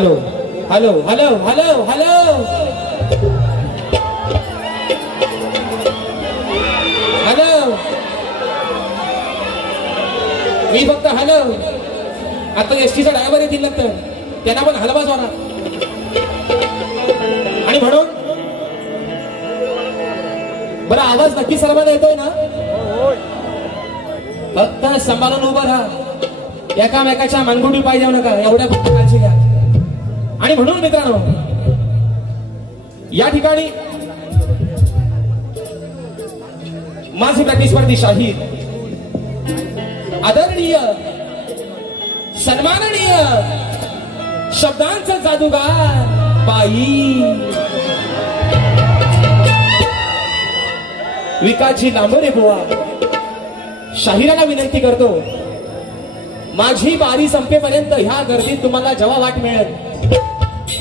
Hello hello hello hello hello hello मी फक्त hello. आता एसटीचा ड्रायव्हर येतील नंतर त्यांना पण हलवाच होणार. आणि म्हणून बरं आवाज नक्की सर्वांना येतोय ना. फक्त सांभाळून उभं राहा. एकामेकाच्या मनगुटी पाहिजे नका एवढ्या फक्त काळजी घ्या. आणि म्हणून मित्रांनो या ठिकाणी माझे प्रतिस्पर्धी शाहीर आदरणीय सन्माननीय शब्दांचा जादूगार बाई विकासजी लांबरे बुवा शाहिराला विनंती करतो माझी बारी संपेपर्यंत ह्या गर्दीत तुम्हाला जेव्हा वाट मिळेल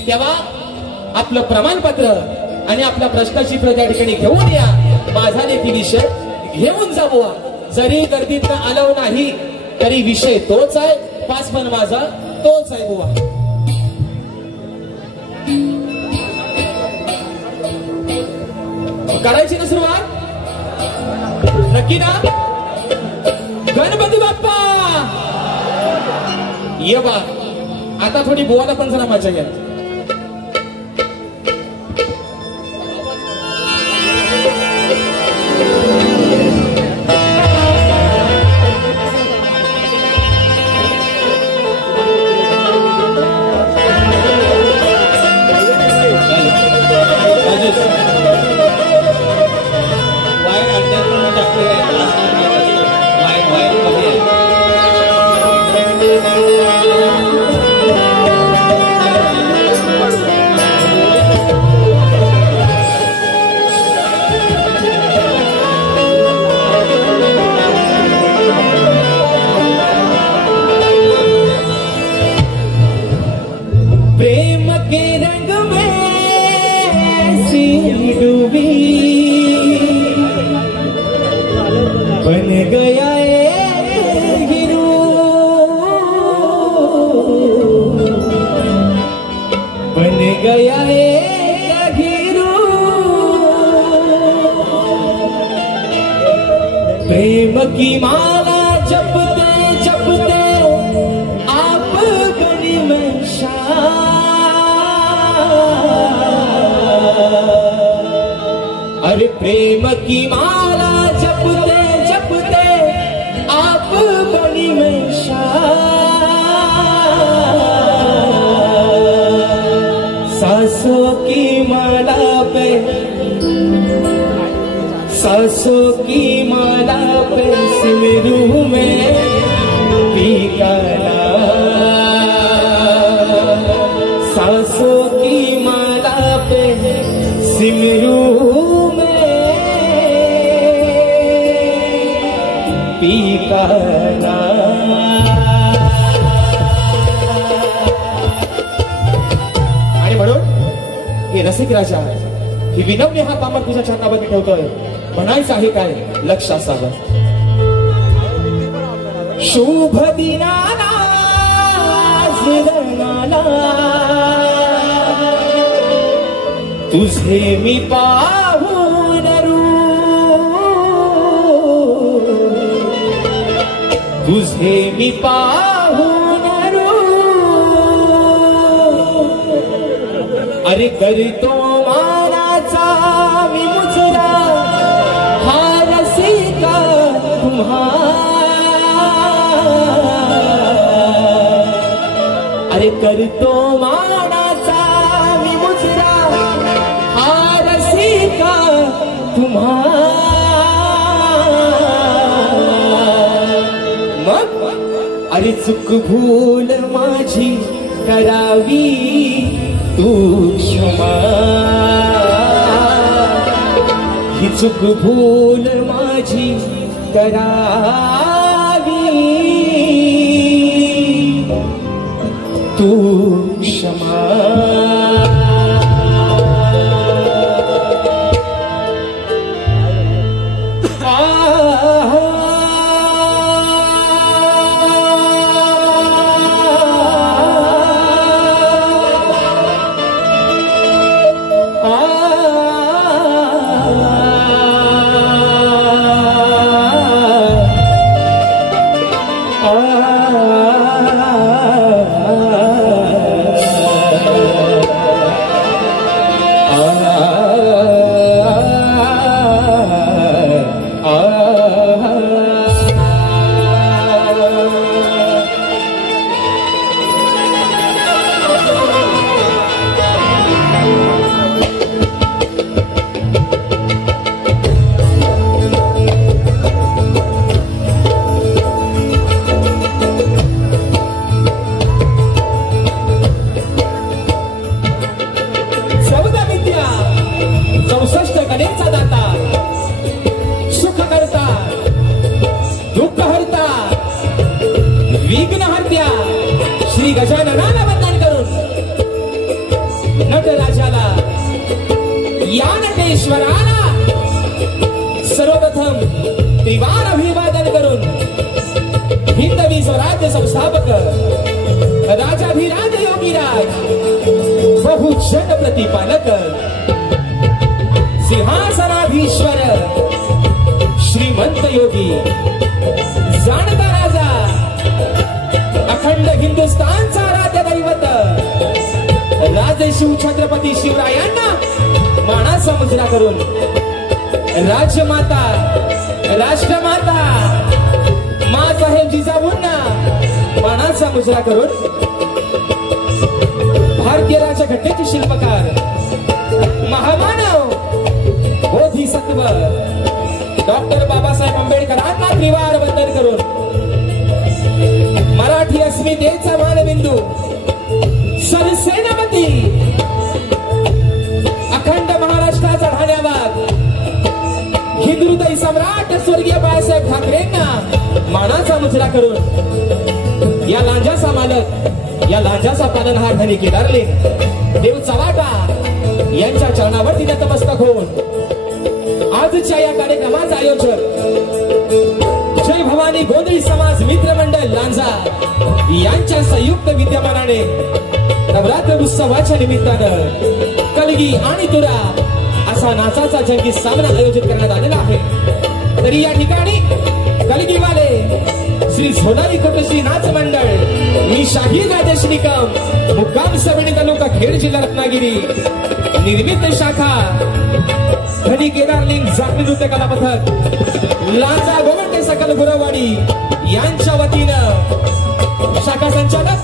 तेव्हा आपलं प्रमाणपत्र आणि आपला प्रश्नचित्र त्या ठिकाणी घेऊन या. माझा देखील विषय घेऊन जा बुवा. जरी गर्दीत आलो नाही तरी विषय तोच आहे. पास पण माझा तोच आहे बुवा. करायची ना सुरुवात नक्की ना. गणपती बाप्पा ये बा. आता थोडी बुवाला पण जरा मजा घ्या. बन गया हीरो बन गया हीरो प्रेम की माला जपते जपते आप बनी मंशा. अरे प्रेम की माला जपते जपते आप बनी मंशा. सांसों की माला पे सांसों की माला पे सिमरू में पीका सांसों की माला पे सिमरू पीका आणि म्हणून हे रसिक राजा ही विनम्य हा कामत तुझ्या चरणावरती ठेवतोय. म्हणायचं आहे काय लक्ष असावं. शुभ दिनाला तुझे मी पाहून तुझे मी पाहून अरे करतो मानाचा मी मुजरा हा रसिका तुम्हा. अरे करतो मानाचा मी मुजरा हा रसिका तुम्हा. अरे चूक भूल माझी करावी तू क्षमा. ही चूक भूल माझी करावी तू क्षमा. विघ्नहर्त्या श्री गजाननाला वंदन करून नटराजाला या नटेश्वराला सर्वप्रथम त्रिवार अभिवादन करून हिंदवी स्वराज्य संस्थापक राजाधिराज योगीराज बहुजन प्रतिपालक सिंहासनाधीश्वर श्रीमंत योगी जाणता राजा अखंड हिंदुस्थानचा राज्य दैवत राजे शिव छत्रपती शिवरायांना मानाचा मुजरा करून राजमाता राष्ट्रमाता माँसाहेब जिजाऊंना मानाचा मुजरा करून भारतीय राज्यघटनेचे शिल्पकार महामानव बोधिसत्व डॉक्टर बाबासाहेब आंबेडकरांना त्रिवार वंदन करून मराठी अस्मितेचा मानबिंदू सरसेनापती अखंड महाराष्ट्राचा धान्यवाद हिंदुहृदय सम्राट स्वर्गीय बाळासाहेब ठाकरेंना मानाचा मुजरा करून या लांजाचा मालक या लांजाचा पालनहार धनी केदारलिंग देव चव्हाटा यांच्या चरणावरती नतमस्तक होऊन आजच्या या कार्यक्रमाचा आयोजक जय भवानी गोंधळी समाज मित्र मंडळ लांजा यांच्या संयुक्त विद्यमानाने नवरात्र उत्सवाच्या निमित्तानं कलगी आणि तुरा असा नाचाचा जंगी सामना आयोजित करण्यात आलेला आहे। तरी या ठिकाणी कलगीवाले श्री झोलारी कोटश्री नाच मंडळ मी शाहीर राजेश निकम मुक्काम सवणी तालुका खेड जिल्हा रत्नागिरी निर्मित शाखा धनी केदारलिंग जागृत नृत्य कला पथक लांजा गोवंटे सकल गुरवाडी यांच्या वतीनं शाखा संचालक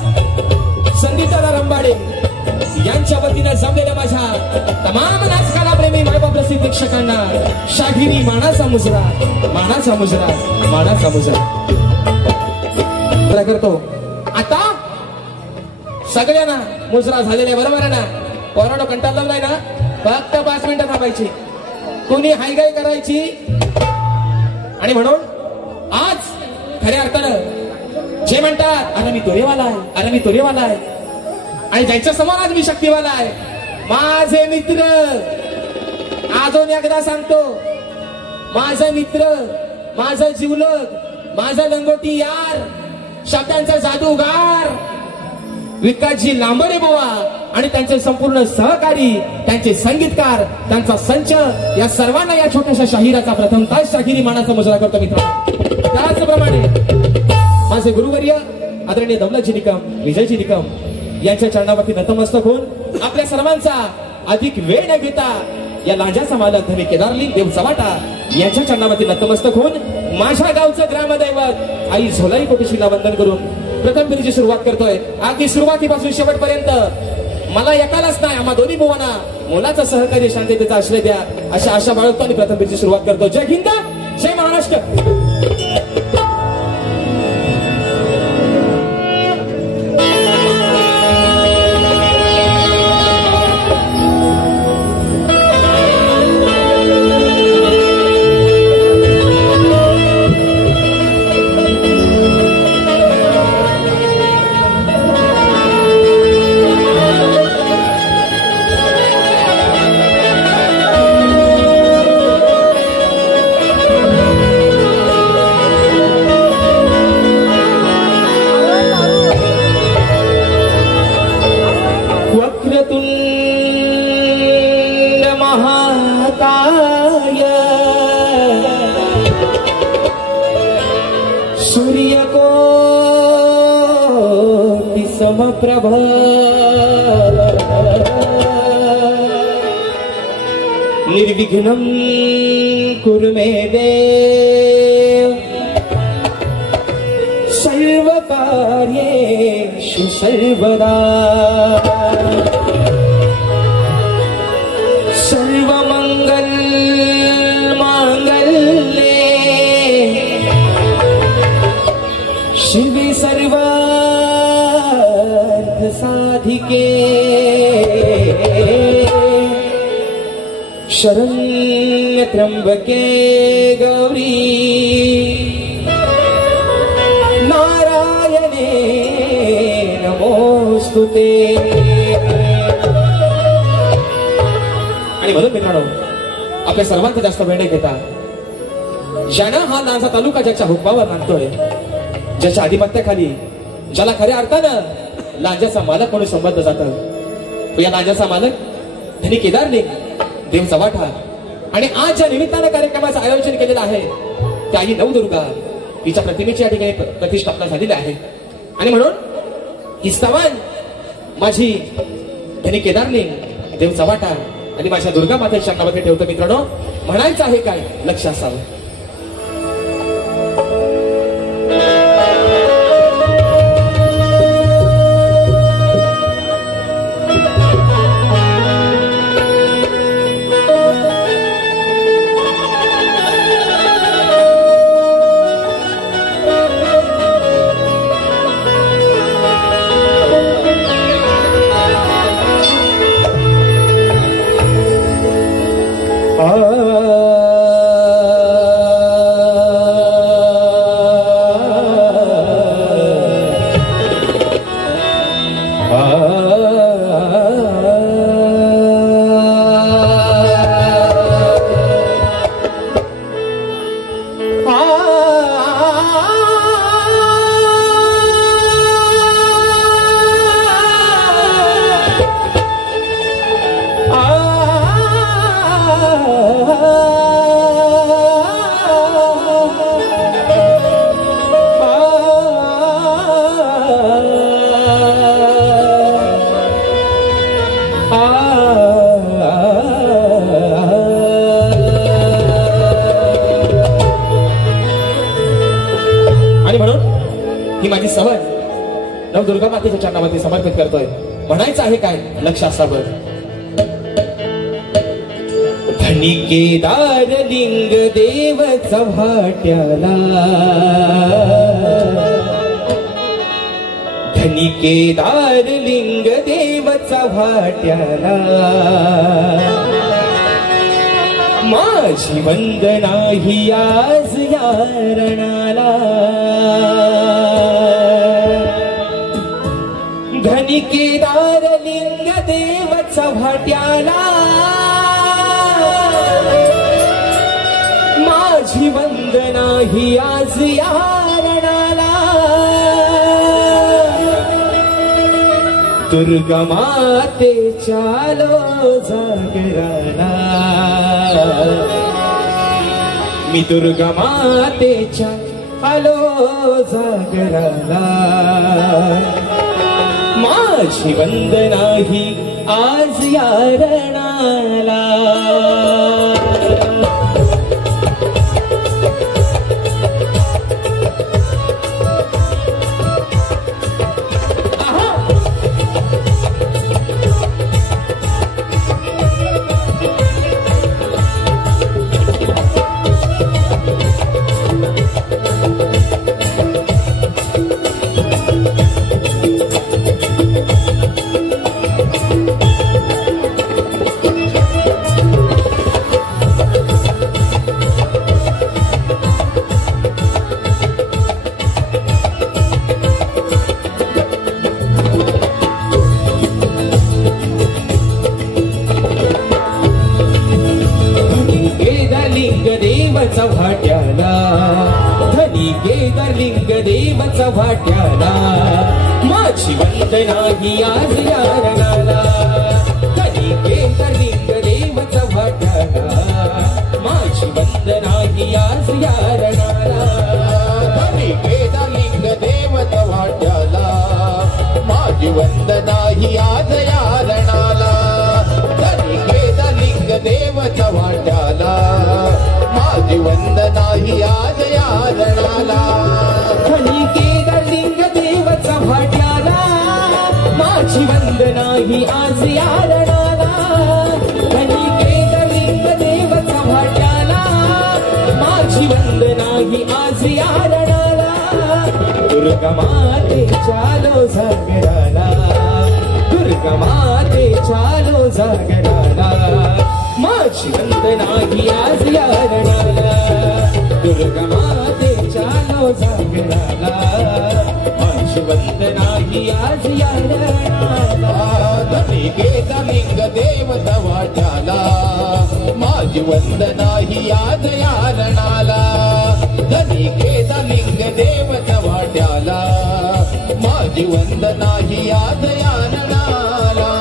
संगीताला रंबाडे यांच्या वतीनं जमलेल्या माझ्या तमाम नाचकला प्रेमी मायबाप रसिक प्रेक्षकांना शाहिरी मानाचा मुजरा मानाचा मुजरा मानाचा मुजरा करतो। आता सगळ्यांना मुजरा झालेल्या बरोबर आहे ना कोरोना कंटाळला नाही ना फक्त 5 मिनिटं थांबायची कोणी हायगाय करायची आणि म्हणून आज खऱ्या अर्थानं जे म्हणतात अरे मी तोरेवाला आहे अरे मी तोरेवाला आहे आणि ज्यांच्या समोर आज मी शक्तीवाला आहे माझे मित्र अजून एकदा सांगतो माझा मित्र माझा जीवलग माझा लंगोटी यार शब्दांचा जादूगार विकासजी लांबरे बुवा आणि त्यांचे संपूर्ण सहकारी त्यांचे संगीतकार त्यांचा संच या सर्वांना या छोट्याशा शाहिराचा प्रथमतः शाहिरी मानाचा मुजरा करतो मित्र। त्याचप्रमाणे माझे गुरुवर्य आदरणीय दौलतजी निकम विजयजी निकम यांच्या चरणावरती नतमस्तक होऊन आपल्या सर्वांचा अधिक वेळ न घेता या लांजाचा मालक धनी केदारलिंग देव चव्हाटा यांच्या चरणावरती नतमस्तक होऊन माझ्या गावचं ग्रामदैवत आई झोलाई कोटेश्रीला वंदन करून प्रथम फेरीची सुरुवात करतोय। अगदी सुरुवातीपासून शेवटपर्यंत मला एकालाच नाही आम्हा दोन्ही बुवांना मोलाचा सहकार्य शांततेचा आश्रय द्या अशा आशा बाळगतो आणि प्रथम फेरीची सुरुवात करतो। जय हिंद जय महाराष्ट्र। समप्रभ निर्विघ्नं कुरु मे देव सर्वकार्येषु सर्वदा सर्वमंगल मांगल्ये शिवे सर्वार्थ साधिके शरण्य त्र्यंबके गौरी नारायणे स्तुते. आणि म्हणून मित्रांनो, आपल्या सर्वांचा जास्त वेळ नाही घेता, ज्यानं हा लांजा तालुका ज्याच्या हुकमावर नांदतोय, ज्याच्या आधिपत्याखाली, ज्याला खऱ्या अर्थानं लांजाचा मालक म्हणून संबंध जातं, तो या लांजाचा मालक धनी केदारलिंग देव चव्हाटा. आणि आज ज्या निमित्तानं कार्यक्रमाचं आयोजन केलेलं आहे, त्या आई नवदुर्गा तिच्या प्रतिमेची या ठिकाणी प्रतिष्ठापना झालेली आहे. आणि म्हणून ही स्तवन माझी धनी केदारलिंग देव चव्हाटा आणि माझ्या दुर्गा मातेच्या नावाने ठेवतो. मित्रांनो, म्हणायचं आहे काय, लक्ष असावं. ही माझी सवय नवदुर्गा मातेच्या चरणामध्ये समर्पित करतोय. म्हणायचं आहे काय, लक्ष असावं. धनी केदारलिंग देव चव्हाट्याला, धनी केदारलिंग देव चव्हाट्याला, माझी वंदना ही आज या रणाला. धनी केदारलिंग देव चव्हाट्याला, माझी वंदना ही आज या रणाला. दुर्गा माते चालो जागराला, मी दुर्गा मातेच्या आलो जागराला. माझी वंदना ही आज या रणाला. चव्हाट्याला, धनी केदारलिंग देव चव्हाट्याला, माझी वंदना ही आज या रणाला. धनी केदारलिंग देव चव्हाट्याला, माझी वंदना ही आज या रणाला. धनी केदारलिंग देव चव्हाट्याला, माझी वंदना ही आज या रणाला. धनी केदारलिंग देव चव्हाट्याला, माझी वंदना ही आज या रणाला. धनी केदारलिंग देव चव्हाट्याला, माझी वंदना ही आज या रणाला. धनी केदारलिंग देव चव्हाट्याला, माझी वंदना ही आज या रणाला. दुर्गा माते चालो जागराला, दुर्गा माते चालो जागराला. माझी वंदना ही आज या रणाला. दुर्गा माते चालो जागराला, माझी माझी वंदना ही आज या रणाला. धनिकेचा लिंग देवता वाट्याला माझी वंदना ही आज या रणाला. धनिकेचा लिंग देवता वाट्याला माझी वंदना ही आज या रणाला.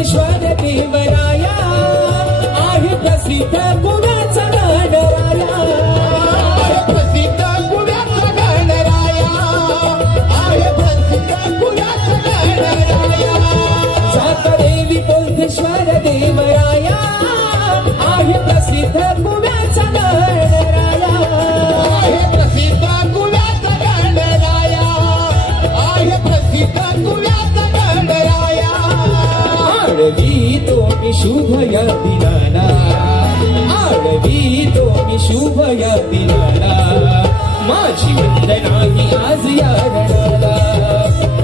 ईश्वर देवराया आहे प्रसिद्ध गुणाचा गणराया. आहे प्रसिद्ध गुणाचा गणराया. आहे प्रसिद्ध गुणाचा गणराया. साखरेली पोथेश्वर देवराया आहे प्रसिद्ध गुणाचा गणराया. आहे प्रसिद्ध गुणाचा गणराया. आहे प्रसिद्ध गुणाचा गणराया. आडवी तो मी शुभ या दिनाला. आडवी तो मी शुभ या दिनाला. माझी वंदना ही आज या रणाला.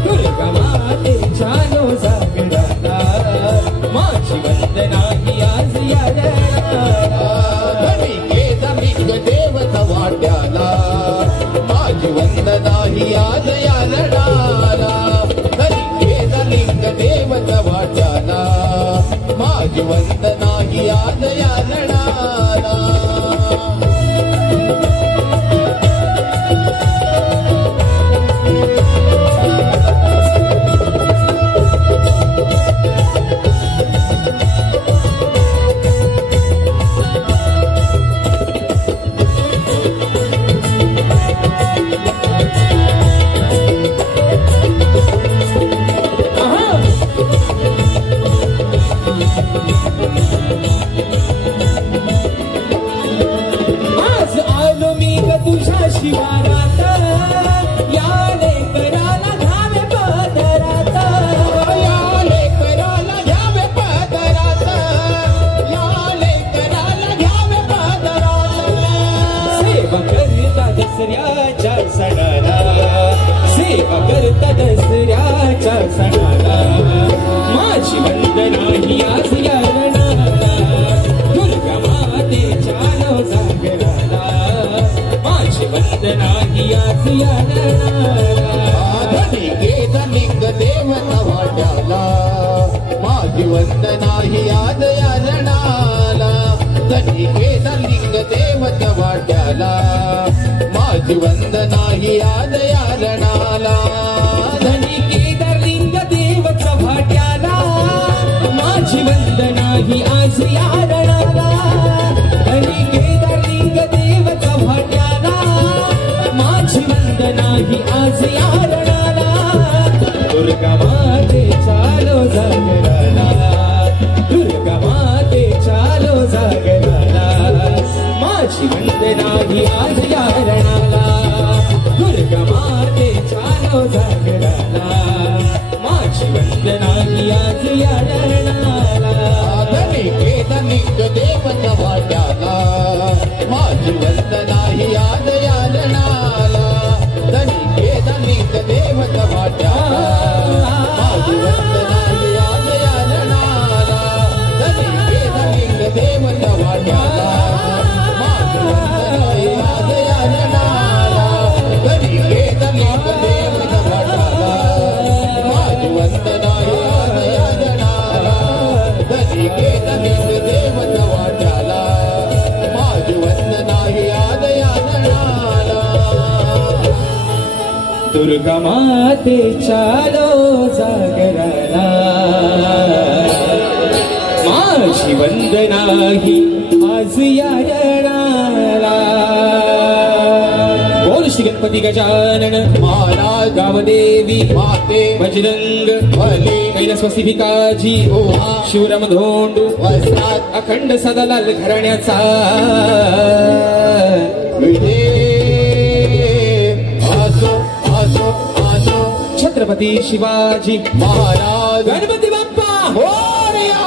दुर्गा मातेच्या जागराला. माझी वंदना ही आज या रणाला. धनिकेचा लिंग देवता वाट्याला माझी वंदना ही आज या रणाला. धनिकेचा लिंग देवता वाट्याला माझी वंदना ही आज या रणाला. शिवारात या लेकराला घ्यावे पदरात. या लेकराला घ्यावे पदरात. या लेकराला घ्यावे पदरात. सेवा करता दसऱ्याच्या सणाला. सेवा करता दसऱ्याच्या सणाला. माझी वंदना ही आज या रणाला. दुर्गा मातेच्या जागराला. माझी वंदना ही आज या रणाला. धनिकेचा लिंग देवता वाट्याला माझी वंदना ही आज या रणाला. धनिकेचा लिंग देवता वाट्याला माझी वंदना ही आज या रणाला. धनिकेचा लिंग देवता वाट्याला माझी वंदना ही आज या रणाला. धनिकेचा लिंग देवता वाट्याला माझी वंदना ही आज या रणाला. दुर्गा माते चालो जागराला. दुर्गा माते चालो जागराला. माझी वंदना ही आज या रणाला. दुर्गा माते चालो जागराला. माझी वंदना ही आज या रणाला. धनिकेचा लिंग देवता वाट्याला माझी वंदना ही आज या रणाला. धनिकेचा लिंग देवता वाट्याला माझी वंदना ही आज या रणाला. धनिकेचा लिंग देवता वाट्याला माझी वंदना ही आज या रणाला. धनिकेचा लिंग देवता वाट्याला माझी वंदना ही आज या रणाला. धनिकेचा लिंग देवता वाट्याला माझी वंदना ही आज या रणाला. दुर्गा माते चालो जागराला. माझी वंदना ही आज या रणाला. बोल श्री गणपती गजानन महाराज गावदेवी माते बजरंग भले कैलासवासी ओहा शिवराम धोंडू वस्त्रात अखंड सदालाल घराण्याचा विजय छत्रपती शिवाजी महाराज गणपती बाप्पा मोरया.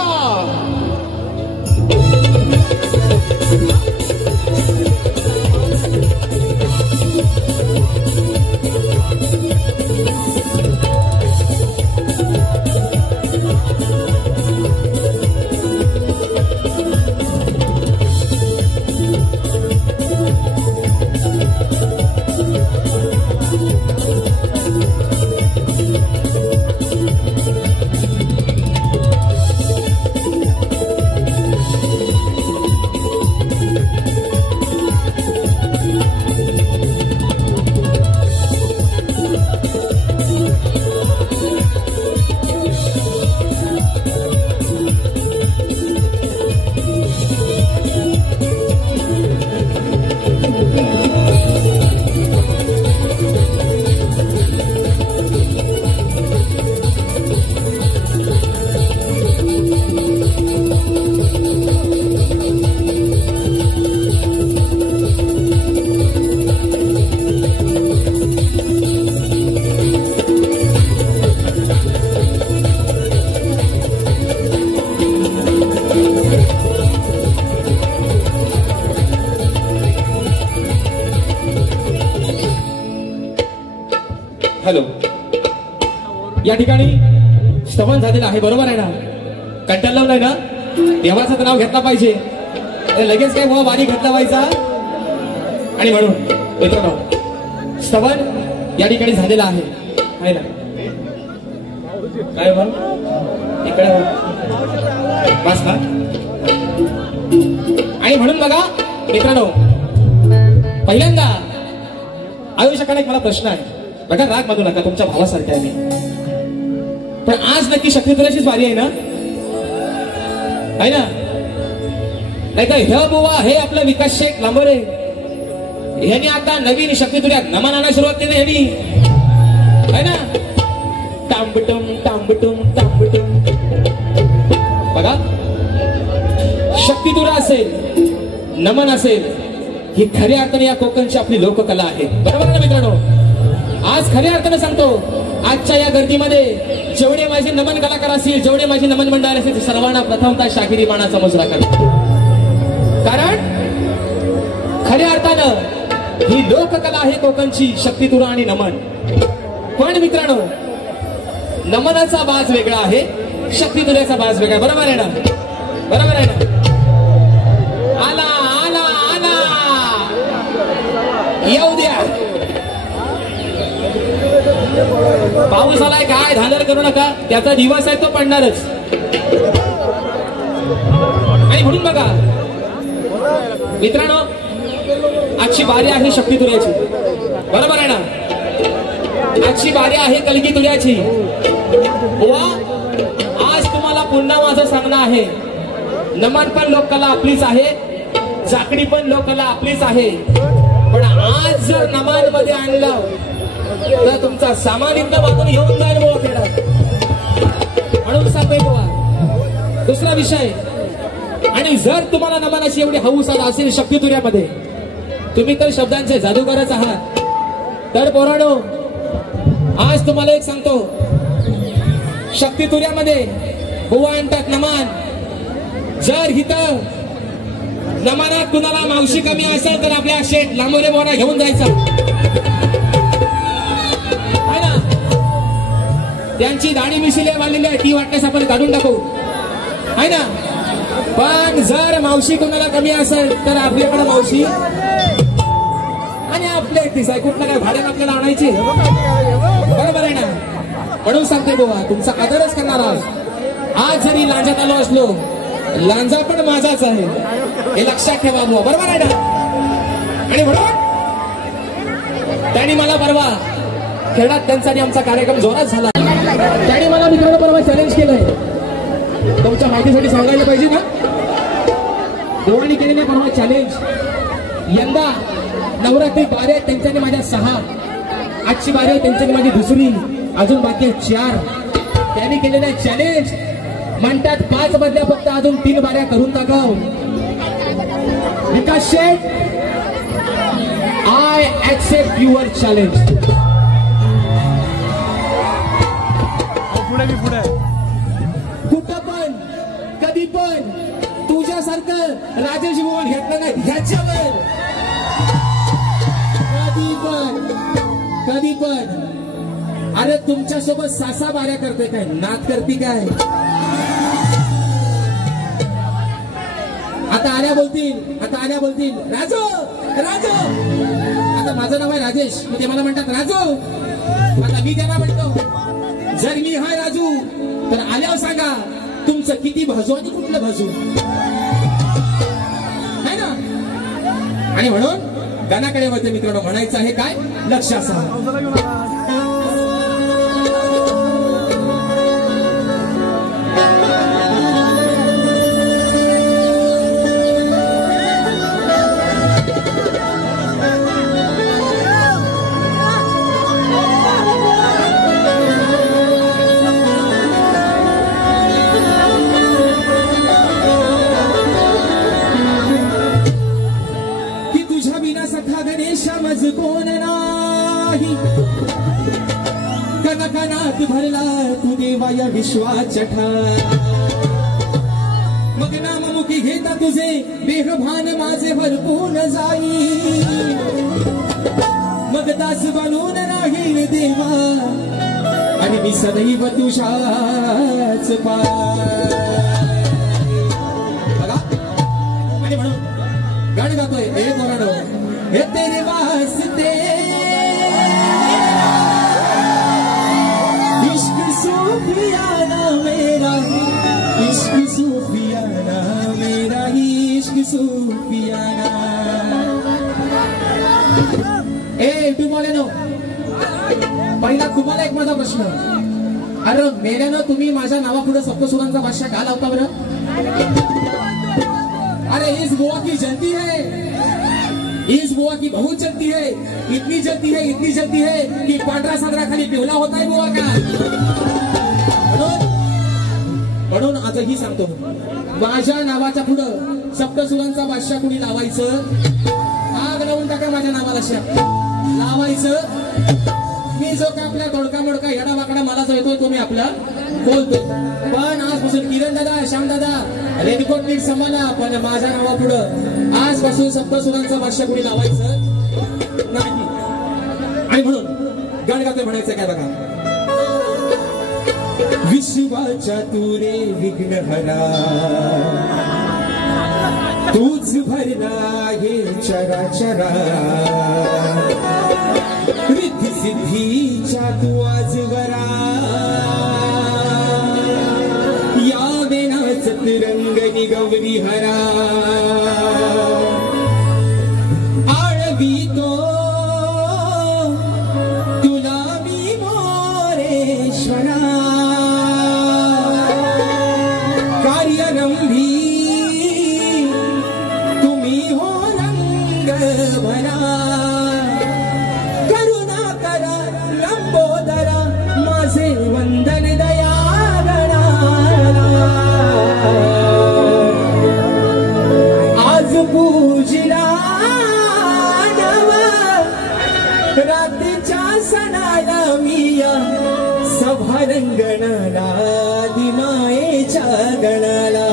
हॅलो, या ठिकाणी स्तवन झालेलं आहे, बरोबर आहे ना? कंटाळलं नाही ना? देवाचं नाव घेतला पाहिजे, लगेच काय बुवा वारी घेतला पाहिजे. आणि म्हणून मित्रांनो, स्तवन या ठिकाणी झालेलं आहे ना? काय म्हण इकडे बस का? आणि म्हणून बघा मित्रांनो, पहिल्यांदा आयुष्याकडे एक मला प्रश्न आहे. बघा, राग मानू नका, तुमच्या भावासारखे आहे मी. पण आज नक्की शक्तितुऱ्याचीच वारी आहे ना? आहे ना? नाही तर हे बुवा हे आपलं विकास शेठ लांबोरे ह्यानी आता नवीन शक्तितुऱ्यात नमन आणायला सुरुवात केली ह्यानी, आहे ना? टांबटुम टांबटुम टांबटुम. बघा, शक्तितुरा असेल, नमन असेल, ही खऱ्या अर्थाने या कोकणची आपली लोककला आहे, बरोबर ना मित्रांनो? आज खऱ्या अर्थाने सांगतो, आजच्या या गर्दीमध्ये जेवढे माझे नमन कलाकार असतील, जेवढे माझे नमन मंडळ असतील, सर्वांना प्रथमतः शाहिरी मानाचा मुजरा करा. कारण खऱ्या अर्थानं ही लोककला आहे कोकणची, शक्तितुरा आणि नमन. पण मित्रांनो, नमनाचा बाज वेगळा आहे, शक्तितुऱ्याचा बाज वेगळा, बरोबर आहे ना? बरोबर आहे ना? आला आला आला, येऊ द्या. पाऊस आलाय, काय धांदल करू नका, त्याचा दिवस आहे तो पडणारच. आणि म्हणून बघा मित्रांनो, आजची बारी आहे शक्तितुऱ्याची, बरोबर आहे ना? आजची बारी आहे कलगी तुऱ्याची. बुवा, आज तुम्हाला पुन्हा माझं सांगणं आहे, नमन पण लोककला आपलीच आहे, जाकडी पण लोककला आपलीच आहे. पण आज जर नमन मध्ये आणलं तर तुमचा सामान इथं बाजून घेऊन जाईल बुवा खेळात, म्हणून सांगतोय बुवा. दुसरा विषय, आणि जर तुम्हाला नमनाची एवढी हौस आला असेल शक्तितुऱ्यामध्ये, तुम्ही तर शब्दांचे जादूगारच आहात, तर पोरांनो आज तुम्हाला एक सांगतो, शक्तितुऱ्यामध्ये बुवा आणतात नमन. जर हिथं नमनात कुणाला मावशी कमी असेल तर आपल्या शेठ लांबोरे बोरा घेऊन जायचं, त्यांची दाढी मिशिले वाढलेली आहे, ती वाटण्यास आपण काढून टाकू, आहे ना? पण जर मावशी कुणाला कमी असेल तर आपल्याकडे मावशी आणि आपल्या एकटीच आहे, कुठला काय भाड्यानं आपल्याला आणायची, बरोबर आहे ना? म्हणून सांगते बुवा, तुमचा आदरच करणार आहोत. आज जरी लांजात आलो असलो, लांजा पण माझाच आहे, हे लक्षात ठेवा बुवा, बरोबर आहे ना? आणि म्हणून त्यांनी मला परवा खेळात त्यांचा आणि आमचा कार्यक्रम जोरात झाला. त्यांनी मला मित्रांनो परवा चॅलेंज केलंय, तुमच्या माहितीसाठी सांगायला पाहिजे ना? दोघांनी केलेले परवा चॅलेंज. यंदा नवरात्री बारी आहेत त्यांच्याने माझ्या 6, आजची बारी आहे त्यांच्याने माझी दुसरी, अजून बाकी आहे 4. त्यांनी केलेले चॅलेंज म्हणतात 5 बदल्या फक्त अजून 3 बाऱ्या करून दाखव. विकास शेठ, आय ऍक्सेप्ट युअर चॅलेंज. कुठं पण कधी पण तुझ्यासारखं राजेश भुवन घेतलं नाही ह्याच्यावर कधी पण अरे तुमच्यासोबत सासा बाऱ्या करते काय नात करते काय आता आल्या बोलतील राजू राजू आता माझं नाव आहे राजेश ते मला म्हणतात राजू आता मी त्यांना म्हणतो जर मी हाय राजू तर आल्यावर सांगा तुमचं किती भाजू आणि कुठलं भाजू आहे ना आणि म्हणून गाण्याकडे मध्ये मित्रांनो म्हणायचं आहे काय लक्ष असा कोण नाही कनकनात भरला तू देवा या विश्वाच्या मग नाममुखी घेता तुझे देहभान माझे भरपूर जाई मग दास बनून राहील देवा आणि मी सदैव तुझ्याच पाय बघा आणि म्हणून गाणं गातोय हे कोराडो हे तेरे वास्ते इश्क सूफियाना मेरा इश्क सूफियाना मेरा इश्क सूफियाना ए तुम्हाला पहिला तुम्हाला एक माझा प्रश्न अरे मेल्यानं तुम्ही माझ्या नावापुढे सप्तसुरांचा भाषा का लावता बरं अरे इस गोवा की जनती है इस बुआ की बहुत जलती है इतनी जलती है कि पांढरा सादरा खाली पिवला होता है बुआ का म्हणून आजही सांगतो माझ्या नावाच्या पुढं सप्तसुरांचा बादशाह कुणी लावायचं आग लावून टाका माझ्या नावाला लावायचं मी जो का आपल्या तोडका मोडका येडा वाकडा मला जो येतोय तो मी आपला बोलतो पण आजपासून किरण दादा श्याम दादा रेडकोट नीट सांभाळा पण माझ्या नावा पुढं आजपासून सप्तसुरांचा भाष्य कुणी लावायचं नाही आणि म्हणून गाणं गातोय म्हणायचं काय बघा विश्वाच्या तुरे विघ्नहरा तूच भरला हे चराचरा रिद्धी सिद्धीच्या तू आजवरा या वेना चतुरंगनी गौरी हरा आळवी तो तुला मी मोरेश्वरा कार्यरंभी तुम्ही हो रंग भरा करुणा करा लंबोदरा माझे वंदन दया आज पूजिला रात्रीच्या सणाला मिया सभारंगणाला दिमायेच्या गणाला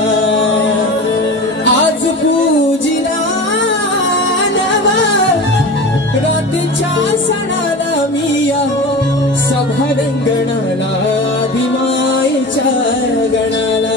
आज पूजिला रात्रीच्या सणाला मिया सभारंगणाला दिमायेच्या गणाला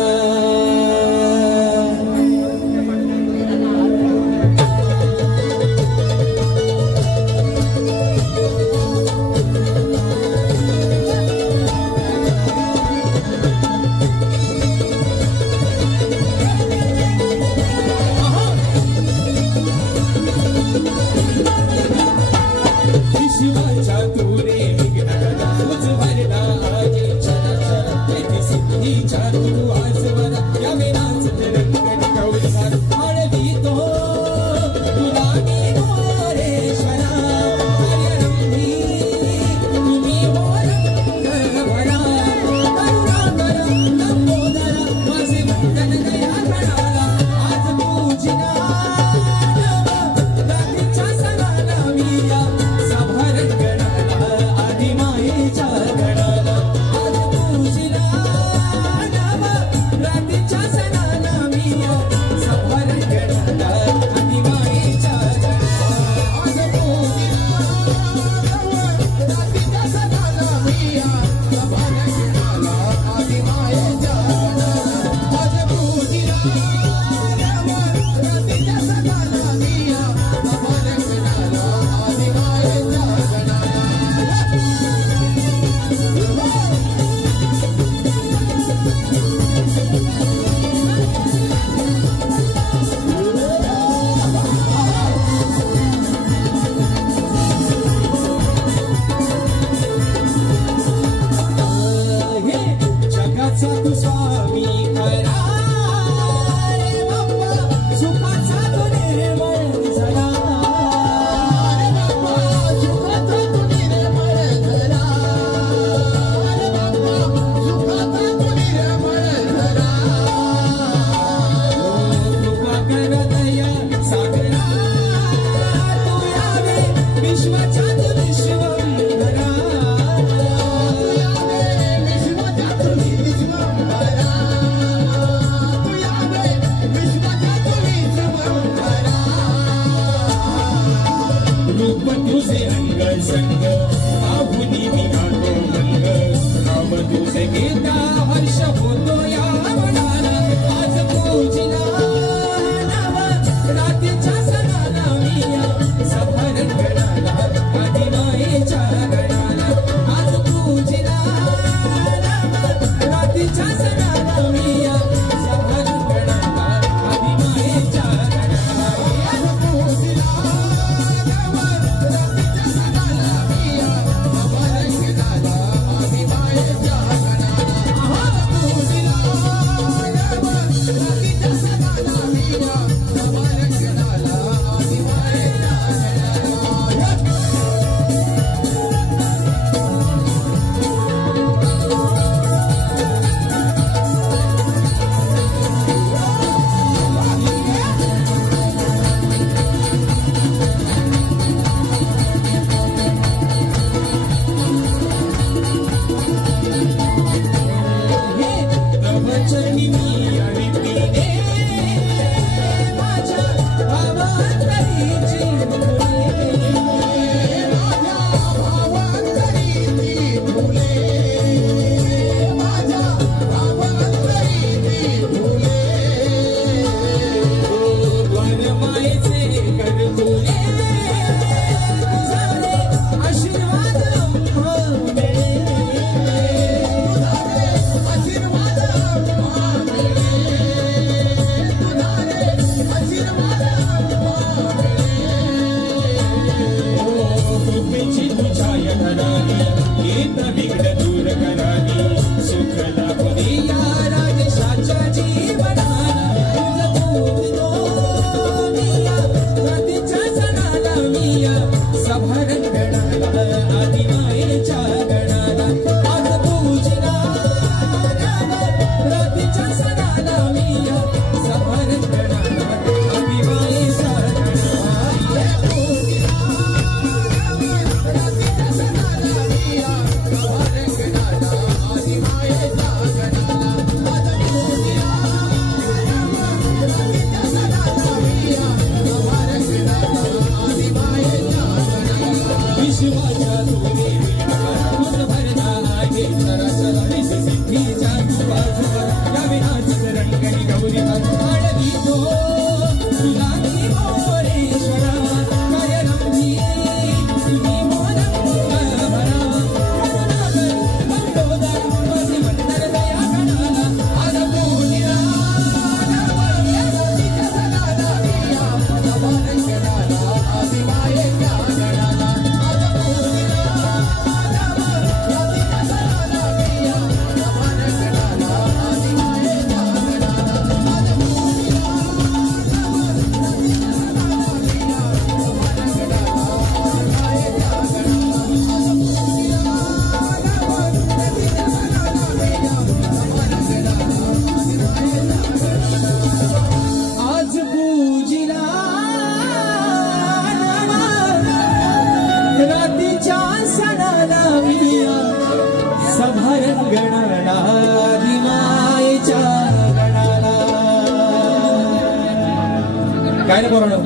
काय ना पोरांनो,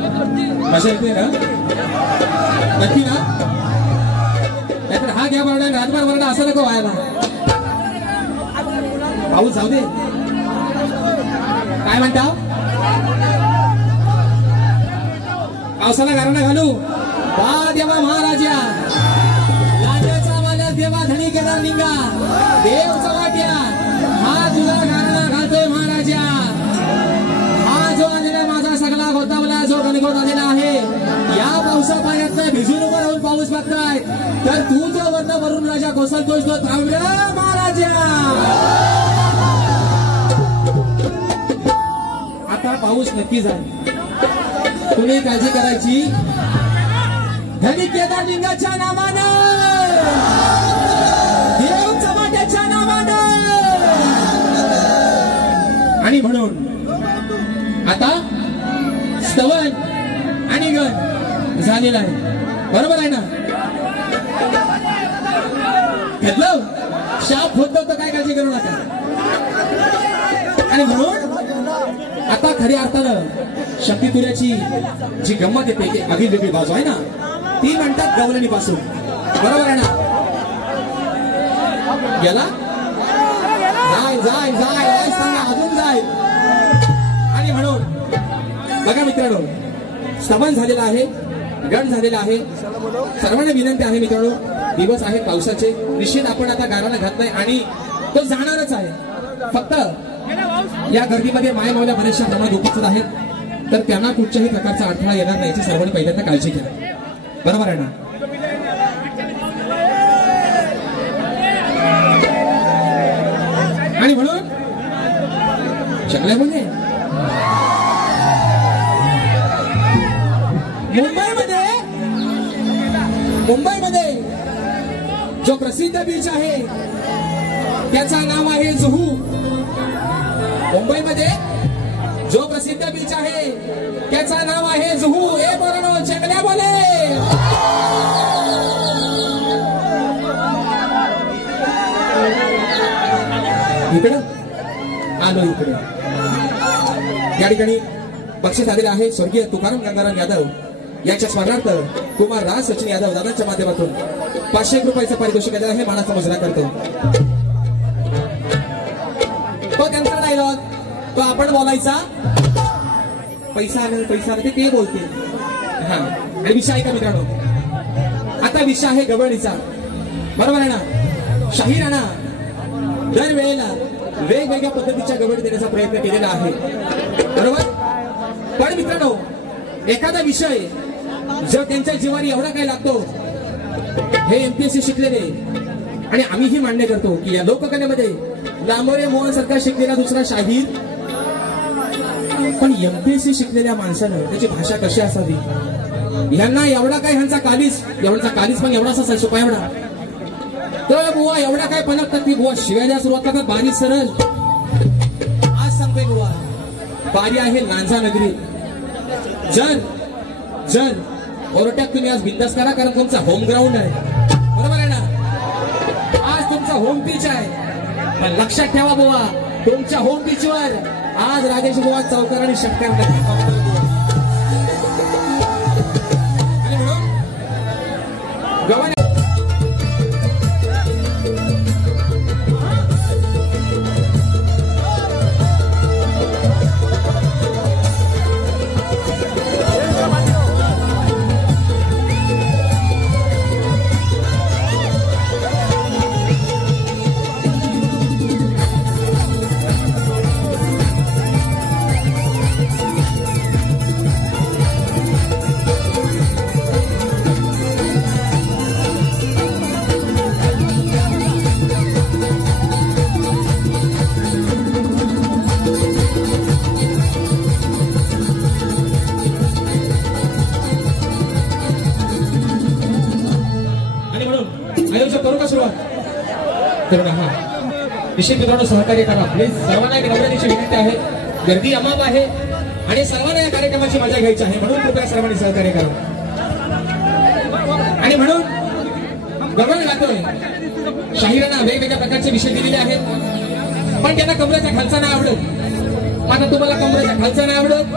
मजा येते ना? नक्की ना? नाहीतर हा घ्या बरडा, रातभर बरडा असं नको व्हायला. पाऊस जाऊ दे. काय म्हणता? पावसाला गारणं घालू. वा देवा महाराजा, लांजाचा मला देवा धणी केला निंगा, देव चवाट्या, हा तुला गारणं घालतोय महाराजा. हा जो आलेला माझा सगळा गोतावला जो गणगोत आलेला आहे, या पावसा पाण्यात भिजून उभं राहून पाऊस बघताय, तर तू जो वरून राजा कोसळतोय तो थांब रे महाराजा. आता पाऊस नक्की जाईल, तुम्ही काळजी करायची. धनी केदार लिंगाच्या नावानं, देव चव्हाट्याच्या नावानं. आणि म्हणून आता स्तवन आणि गण झालेला आहे. बरोबर आहे ना? घेतलं शाप होत तर काय काळजी करू नका. आणि म्हणून आता खऱ्या अर्थानं शक्तितुऱ्याची जी गंमत येते ती आधी वेगळी बाजू आहे ना, ती म्हणतात गवलणी पासून. बरोबर आहे ना? गेला जाय जाय जाय जाय सांगा अजून जाय. आणि म्हणून बघा मित्रांनो, स्तवन झालेला आहे, गण झालेला आहे. सर्वांना विनंती आहे मित्रांनो, दिवस आहे पावसाचे, निश्चित आपण आता गाराला घातलाय आणि तो जाणारच आहे. फक्त या गर्दीमध्ये माय मौल्या बऱ्याचशा प्रमाणात उपस्थित आहेत, तर त्यांना कुठच्याही प्रकारचा अडथळा येणार नाही याची सर्वांनी पहिल्यांदा काळजी घ्या. बरोबर आहे ना? आणि म्हणून चंगल्यामध्ये मुंबईमध्ये जो प्रसिद्ध बीच आहे त्याचं नाव आहे जुहू. मुंबईमध्ये जो प्रसिद्ध बीच आहे त्याचं नाव आहे जुहू. ए बरोबर चंगल्या बोले. इकडं आलो. इकडे या ठिकाणी बक्षीस आलेलं आहे स्वर्गीय तुकाराम गंगाराम यादव यांच्या स्मरणार्थ कुमार राज सचिन यादव दादांच्या माध्यमातून 500 रुपयाचं पारितोषिक आलेलं आहे. मानाचा मुजरा करतो. तो त्यांचा डायलॉग तो आपण बोलायचा. पैसा आला पैसा आला ते बोलते. हा आणि विषय आहे का मित्रांनो, आता विषय आहे गवळणीचा. बरोबर आहे ना? शाही राणा दरवेळेला वेगवेगळ्या पद्धतीच्या गवळणी देण्याचा प्रयत्न केलेला आहे. बरोबर? पण मित्रांनो, एखादा विषय जर त्यांच्या जीवारी एवढा काय लागतो, हे एमपीएससी शिकलेले आणि आम्हीही मान्य करतो की या लोककलेमध्ये लांबोरे मोहन सारखा शिकलेला दुसरा शाहीर, पण एमपीएससी शिकलेल्या माणसानं त्याची भाषा कशी असावी, ह्यांना एवढा काय ह्यांचा कालीस पण एवढासा सोपा एवढा. तर बुवा एवढा काय पलकतात की बुवा शिवायला सुरुवात करतात बारीक सरळ. आज सांगतोय बुवा, बारी आहे लांजा नगरी. जर ओरट्यात तुम्ही आज बिंदास करा, कारण तुमचा होम ग्राउंड आहे. बरोबर आहे ना? आज तुमचा होम पिच आहे. पण लक्षात ठेवा बुवा, तुमच्या होम पिचवर आज राजेश बुवा चौकार आणि षटकार नाही. आणि म्हणून गव्हाणे करू का सुरुवात? तर हा निश्चित मित्रांनो सहकार्य करा प्लीज. सर्वांना एक नम्रतेची विनंती आहे, गर्दी अमाप आहे आणि सर्वांना या कार्यक्रमाची मजा घ्यायची आहे, म्हणून कृपया सर्वांनी सहकार्य करा. आणि म्हणून गवळण गातोय शाहिरांना वेगवेगळ्या प्रकारचे विषय दिलेले आहेत, पण त्यांना कमरेच्या खालचा नाही आवडत. आता तुम्हाला कमरेच्या खालचा नाही आवडत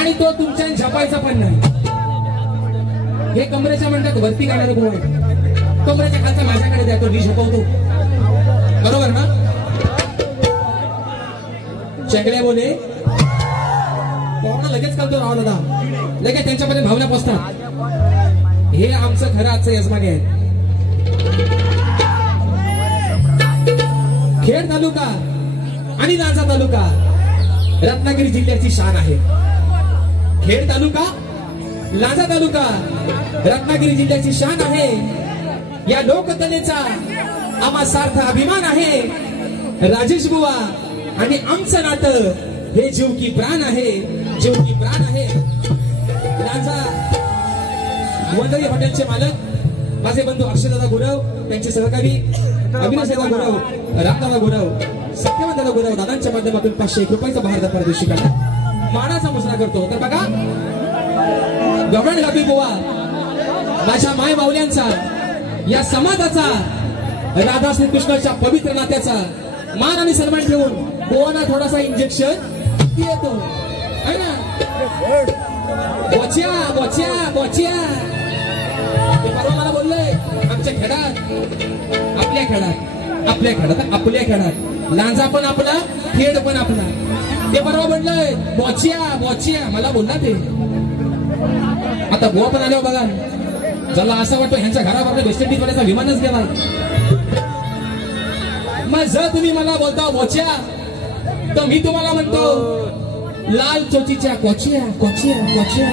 आणि तो तुमच्या झपायचा पण नाही. हे कमरेच्या म्हणतात वरती काढणारं कोण आहे, कमरेच्या खालचा माझ्याकडे द्या, तो मी झोपवतो. बरोबर ना? चंगल्या बोले कोणा लगेच कळतो राव दादा, लगेच त्यांच्यामध्ये भावना पोचतात. हे आमचं खरं आजचं यजमानी आहे. खेड तालुका आणि लांजा तालुका रत्नागिरी जिल्ह्याची शान आहे. खेड तालुका लांजा तालुका रत्नागिरी जिल्ह्याची शान आहे. या लोककलेचा आम्हा सार्थ अभिमान आहे. राजेश बुवा आणि आमचं नातं हे जीव की प्राण आहे, जीव की प्राण आहे. लांजा वंदरी हॉटेलचे मालक माझे बंधू अक्षयदादा गुरव, त्यांचे सहकारी अविनाशदादा गुरव, रामदादा गुरव, सत्यवंतदादा गुरव दादांच्या माध्यमातून 501 रुपयाचा बहारदार पारितोषिक मानाचा मुजरा करतो. तर बघा गवळण गावी बुवा माझ्या माय माऊल्यांचा, या समाजाचा, राधा श्रीकृष्णाच्या पवित्र नात्याचा मान आणि सन्मान ठेवून गोवाना थोडासा इंजेक्शन येतो है ना. बोच्या बोच्या बोच्या ते परवा मला बोलले आमच्या खेळात, आपल्या खेळात, आपल्या खेळात, आपल्या खेळात लांजा पण आपला, खेळ पण आपला. ते परवा बोललंय बोच्या बोच्या, मला बोलला ते. आता गोवा पण आल्यावर बघा, ज्याला असं वाटतं ह्यांच्या घरावर वेस्ट इंडिज वाल्याचा विमानच गेला. मग जर तुम्ही मला बोलता बोच्या, तर मी तुम्हाला म्हणतो लाल चोचीच्या कोचिया कोचिया कोचिया.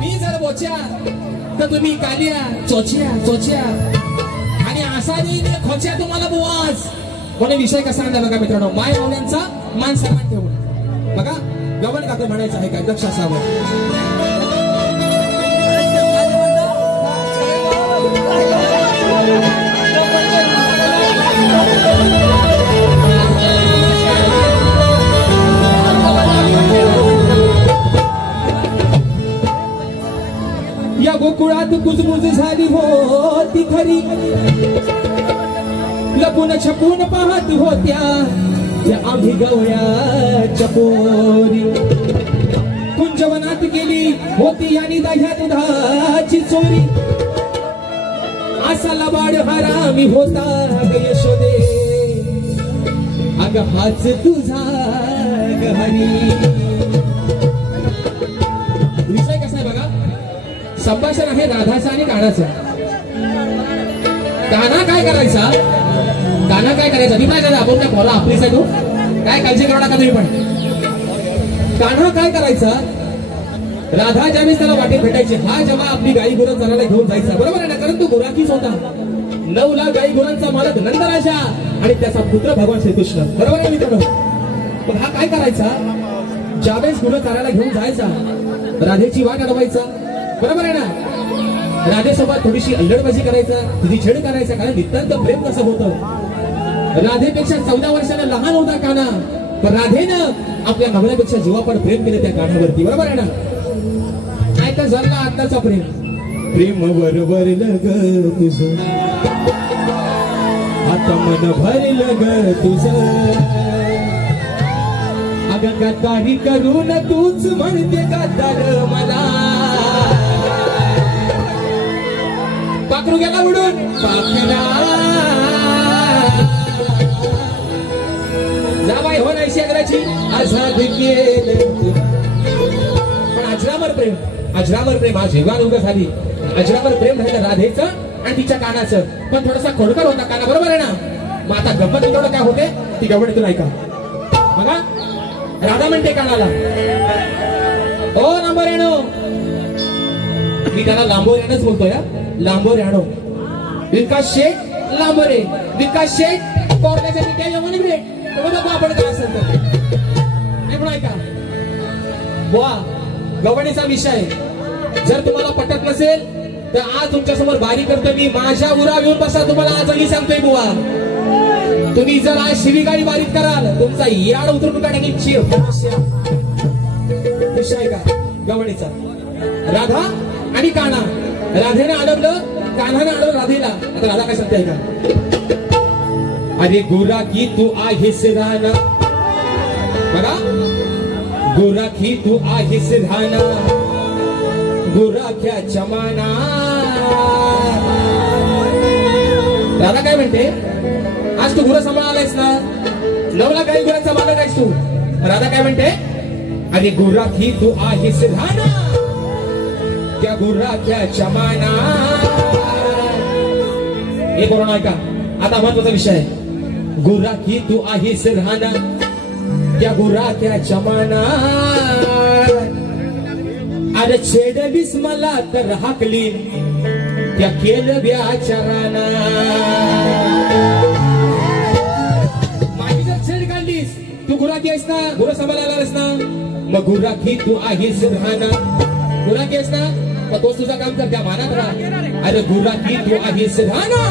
मी जर बोच्या तर तुम्ही कालिया चोचिया चोचिया, आणि असा नाही खोच्या तुम्हाला बुवाज. म्हणून विषय कसा आणला बघा मित्रांनो, माय मावल्यांचा मान सन्मान ठेवून. बघा गवण काका म्हणायचं आहे काय, दक्ष असावं. या गोकुळात कुजबुज झाली होती खरी, लपून छपून पाहत होत्या या आम्ही गवळ्याच्या पोरी. कुंजवनात गेली होती आणि दह्या दुधाची चोरी, असा लबाड हरामी होता ग यशोदे, अग हाच तुझा ग हरी. विषय कसा आहे बघा, संभाषण आहे राधाचं आणि कानाचं. काना काय करायचा, काना काय करायचा, मी काय आपण काय बोला आपलीच आहे, तू काय काळजी करू नका तुम्ही. पण कान्हा काय करायचा, राधा ज्यावेळेस त्याला वाटेत भेटायची, हा जेव्हा आपली गाई गुरं चालायला घेऊन जायचा, बरोबर आहे ना, कारण तो गुराखीच होता. 9 लाख गाई गुरांचा मालक नंदराजा आणि त्याचा पुत्र भगवान श्रीकृष्ण, बरोबर आहे मित्रांनो. पण हा काय करायचा, ज्यावेळेस गुरं चालायला घेऊन जायचा, राधेची वाट अडवायचा, बरोबर आहे ना. राधेसोबत थोडीशी अल्लडबाजी करायचा, तिची छेड करायचा, कारण नितांत प्रेम कसं होतं. राधेपेक्षा 14 वर्षाला लहान होता कान्हा, पण राधेनं आपल्या नवऱ्यापेक्षा जीवापड प्रेम केलं त्या कान्हावरती, बरोबर आहे ना. काय तर झालं आत्ताचा प्रेम, प्रेम भरलं ग तुझं, आता मन भरलं ग तुझं. अगं गद्दारी करून तूच म्हणते गद्दार मला, पाखरू गेला उडून पाखरा जाबाई हो नाही शेगराची आझाद केलं. पण अजरामर प्रेम, अजरामर प्रेम आज जीवान उभं झाली. अजरामर प्रेम झालं राधेचं आणि तिच्या कानाचं, पण थोडासा खोडकर होता काना, बरोबर आहे ना. मग आता गप्पा तेवढं काय होते ती गवड तू ऐका बघा. राधा म्हणते कानाला, ओ लांबोऱ्यानो, मी त्याला लांबोऱ्यानच बोलतोय, लांबोऱ्यानो. विकास शेठ लांबोरे, विकास शेठ कोर्टाच्या ठिकाणी येऊन भेट, बघू आपण काय असेल तर ऐका. बुवा गवणीचा विषय जर तुम्हाला पटत नसेल तर आज तुमच्या समोर बारी करतो मी, माझ्या उरावर येऊन बसा. तुम्हाला आजही सांगतोय बुवा, तुम्ही जर आज शिवीगाळी बारीक कराल तुमचा याड उतरून काढण्याची विषय का गवणीचा. राधा आणि कान्हा, राधेने अडवलं कान्हाने अडवलं राधेला. आता राधा काय सांगते का, अरे गुराखी तू आहेस राना, बघा गुराखी तू आहेस राना, गुराख्याच्या माना. राधा काय म्हणते, आज तू गुरं सांभाळायस ना, 9 लाख गाई गुरांचा मालक आहेस तू. राधा काय म्हणते, अरे गुराखी तू आहेस राना, त्या गुराख्याच्या माना. हे बोलणं ऐका, आता महत्वाचा विषय आहे. गुराखी तू आहेस राना, त्या गुराख्याच्या माना. अरे छेडलीस मला तर हाकली त्या केलव्याच्या राना. माझी जर छेड काढलीस, तू गुराखी आहेस ना, गुरं सांभाळायला आहेस ना, मग गुराखी तू आहेस राना. गुराखी आहेस ना, मग तोच तुझं काम कर, त्या मानात राहा. अरे गुराखी तू आहेस राना,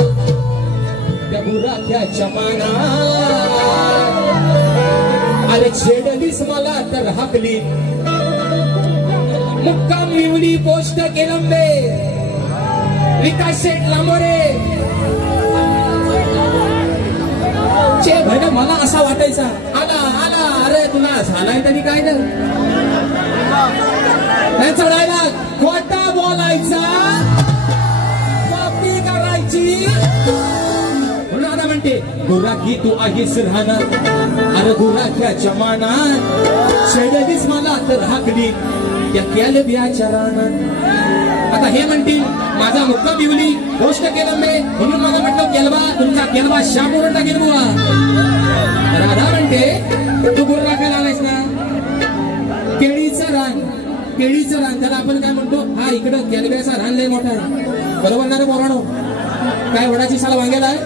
त्या गुराख्याच्या माना. अरे छेडलीस मला तर हाकली मुक्काम विवली पोस्ट केलंबे विकास शेठ लांबोरे चे भैया मला असा वाटायचा आला आला अरे तुला झालाय तरी काय नाही चढायला खोटा बोलायचा कॉपी करायची म्हणून म्हणते गुराखी तू आहेस राहणार अरे गुराख्याच्या मानात शेडलीस मला तर हाकली त्या केलब्याच्या रानात आता हे म्हणतील माझा मुक्का बिवली गोष्ट केलं मी म्हणून मला म्हटलं केलबा तुमचा केलबा शापूर टाकेल बुवा राधा म्हणते तू गुराख्याला आलायस ना केळीचं रान त्याला आपण काय म्हणतो हा इकडं केलब्याचा रान लय मोठा आहे बरोबर ना रे पोरानो काय वडाची साला वांग्याला आहे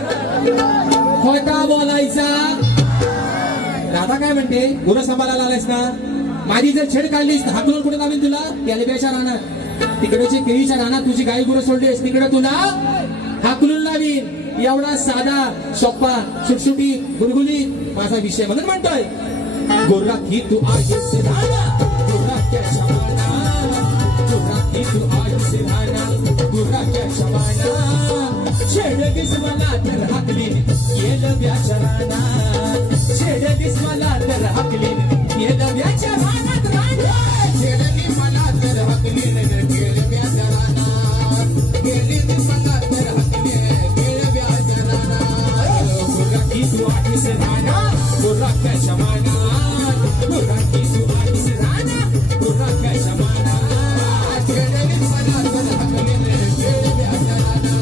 खोटा बोलायचा राधा काय म्हणते गुरु सांभाळायला आलायस ना माझी जर छेड काढलीस हाकलून कुठे लावेल तुला केलब्याच्या रानात तिकडचे केळीच्या रानात तुझी गाई गुरु सोडलीस तिकडे तुला हाकलून लावीन एवढा साधा सोप्पा सुटसुटी गुरगुली माझा विषय म्हणून म्हणतोय गोराखी तू आहेस राणा गोराख्याच्या माना गोराखी तू आहेस राणा गोराख्याच्या माना छेडलीस मला तर हाकलीन केलब्याच्या रानात छेडलीस मला तर हाकलीन केलब्याच्या रानात छेडलीस मला तर हाकलीन केलब्याच्या रानात केललीस मला तर हाकलीन केलब्याच्या रानात गोराखी तू आहेस राणा गोराख्याच्या माना गोराखी तू आहेस राणा गोराख्याच्या माना छेडलीस मला तर हाकलीन केलब्याच्या रानात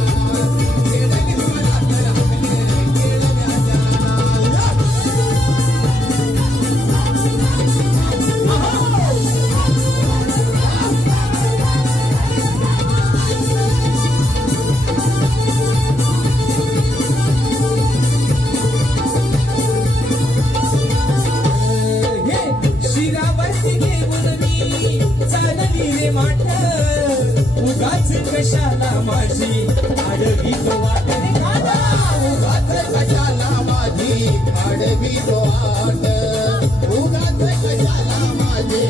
कशाला माझी आडवी तो वाट उगाच कशाला माझी आडवी तो वाट उगाच कशाला माझी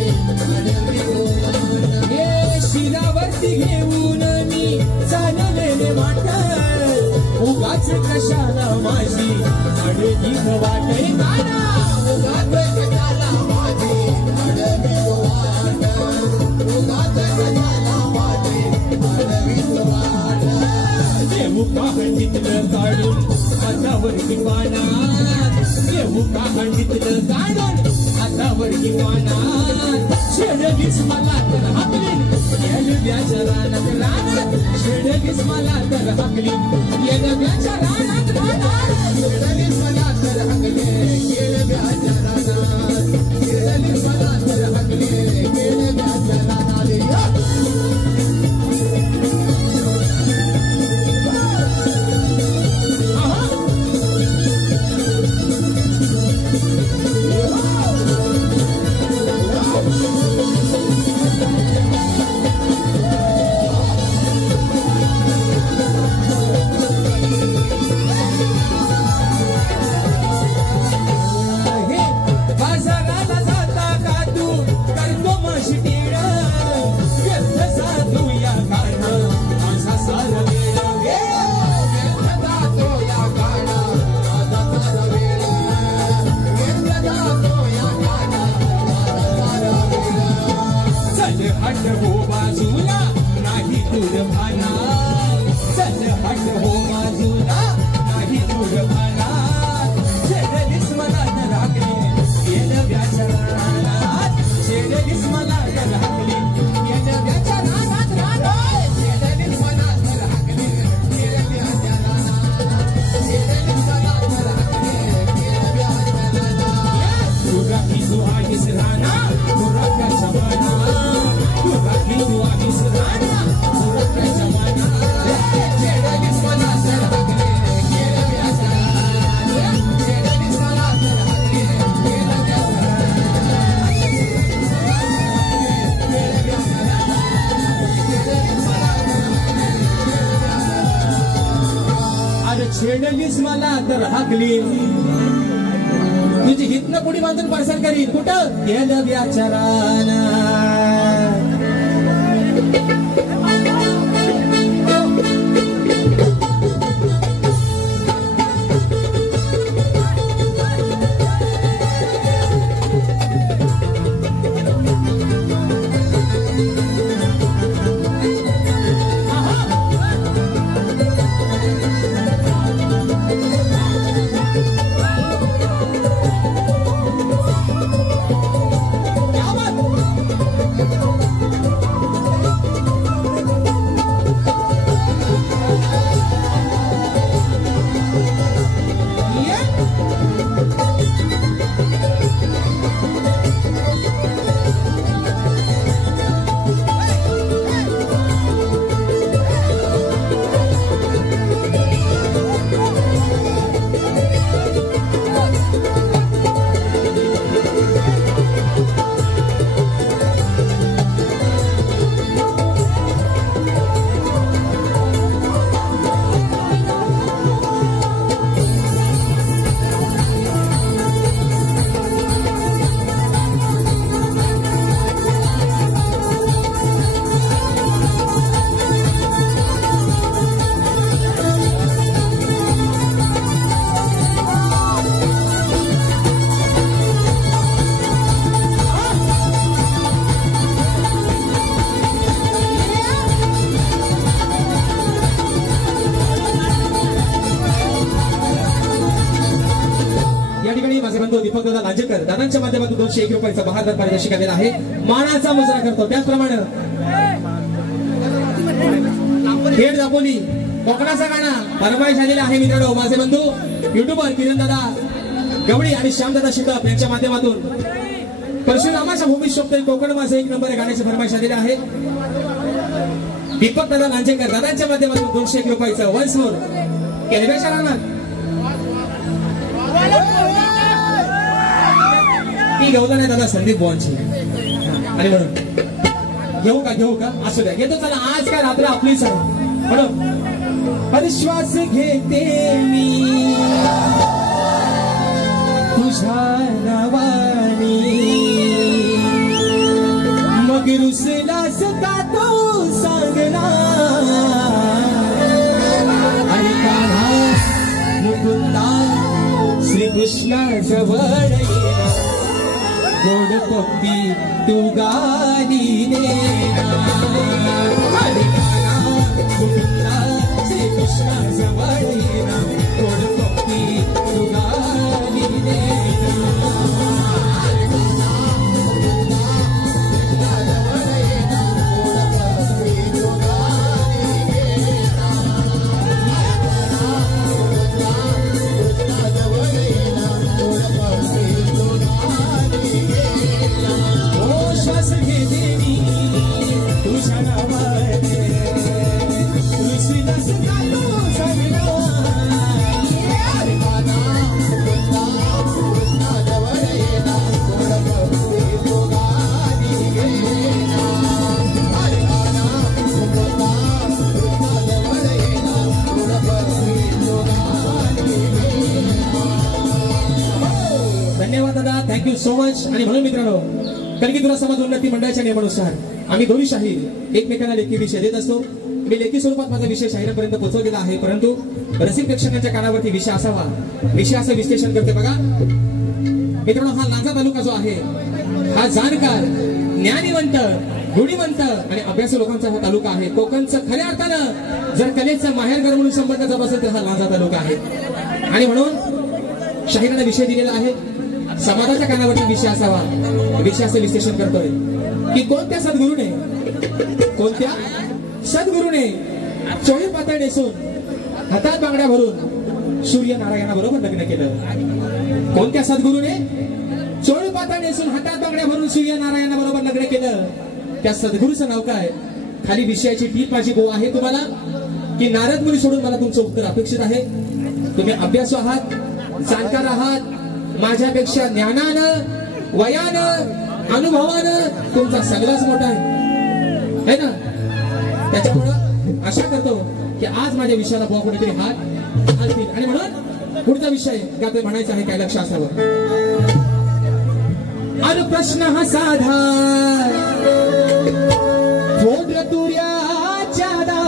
आडवी तो वाट हे शिरावरती घेऊन मी चाललेले वाट उगाच कशाला माझी आडवी तो वाट उगाच कशाला माझी आडवी तो वाट उगाच कशाला मुका हंडीतलं काढून हातावर किवाना मुका हंडीतलं काढून हातावर किवाना छेडलीस मला तर हाकलीन केलब्याच्या रानात छेडलीस मला तर हाकलीन केलब्याच्या रानात छेडलीस मला तर हाकलीन केलब्याच्या रानात छेडलीस मला तर हाकलीन केलब्याच्या रानात छेडलीस मला तर हाकली तुझी हितनं पुढी बांधून पडसार करीन कुठं केलब्याच्या रानात बंधू दीपक दादा लांजेकर दादांच्या माध्यमातून 201 रुपयाचा बहादर पारितोषिक आलेला आहे. मानाचा मुजरा करतो. त्याचप्रमाणे खेड दापोली कोकणाचा गाणा फरमाईश झालेला आहे मित्रांनो. माझे बंधू युट्यूबर किरण दादा गवळी आणि श्यामदादा शिकप यांच्या माध्यमातून परशुरामाच्या भूमी शोभते कोकण माझे एक नंबर गाण्याची फरमाईश आलेली आहे. दीपक दादा लांजेकर दादांच्या माध्यमातून 201 रुपयाचं वन्स मोर केलेच्या रानात ती गवला नाही दादा संदीप बुवांची. आणि म्हणून घेऊ का असू द्या घेतो. चला आज काय रात्र आपलीच आहे म्हणून अविश्वास घेते मी तुझ्या नावानी मग रुसलास का तो सांगना आणि कान्हा मुकुंदा श्रीकृष्णा जवळ गोड पप्पी तू गाली देना आणि कान्हा मुकुंदा श्रीकृष्णा जवळ गोड पप्पी तू गाली देना. धन्यवाद दादा, थँक्यू सो मच. आणि म्हणून मित्रांनो कणकीतुरा समाज उन्नती मंडळाच्या नियमानुसार आम्ही दोन्ही शाहीर एकमेकांना लेखी विषय देत असतो. मी लेखी स्वरूपात माझा विषय शाहिरापर्यंत पोहोचवलेला आहे, परंतु रसिक प्रेक्षकांच्या कानावरती विषय असावा विषयाचं विश्लेषण करते. बघा मित्रांनो, हा लांजा तालुका जो आहे हा जाणकार ज्ञानीवंत गुणीवंत आणि अभ्यासू लोकांचा हा तालुका आहे. कोकणचं खऱ्या अर्थानं जर कलेचं माहेरघर म्हणून संबंध जप असेल तर हा लांजा तालुका आहे. आणि म्हणून शाहिराने विषय दिलेला आहे. समाजाच्या कानावरती विषय असावा विषयाचं विश्लेषण करतोय की कोणत्या सद्गुरूने चोळी पातळ नेसून हातात बांगड्या भरून सूर्यनारायणाबरोबर लग्न केलं. कोणत्या सद्गुरूने चोळी पातळ नेसून हातात बांगड्या भरून सूर्यनारायणाबरोबर लग्न केलं. त्या सद्गुरूचं नाव काय? खाली विषयाची टीप माझी गो आहे तुम्हाला की नारद मुनी सोडून मला तुमचं उत्तर अपेक्षित आहे. तुम्ही अभ्यासू आहात, जाणकार आहात, माझ्यापेक्षा ज्ञानानं वयानं अनुभवानं तुमचा सगळाच मोठा आहे ना. त्याच्यामुळं आशा करतो की आज माझ्या विषयाला बुवा कोणीतरी हात घालतील. आणि म्हणून पुढचा विषय त्यात म्हणायचा आहे काय लक्ष असावं. अरे प्रश्न हा साधा फोड्र तुर्याच्या दारा.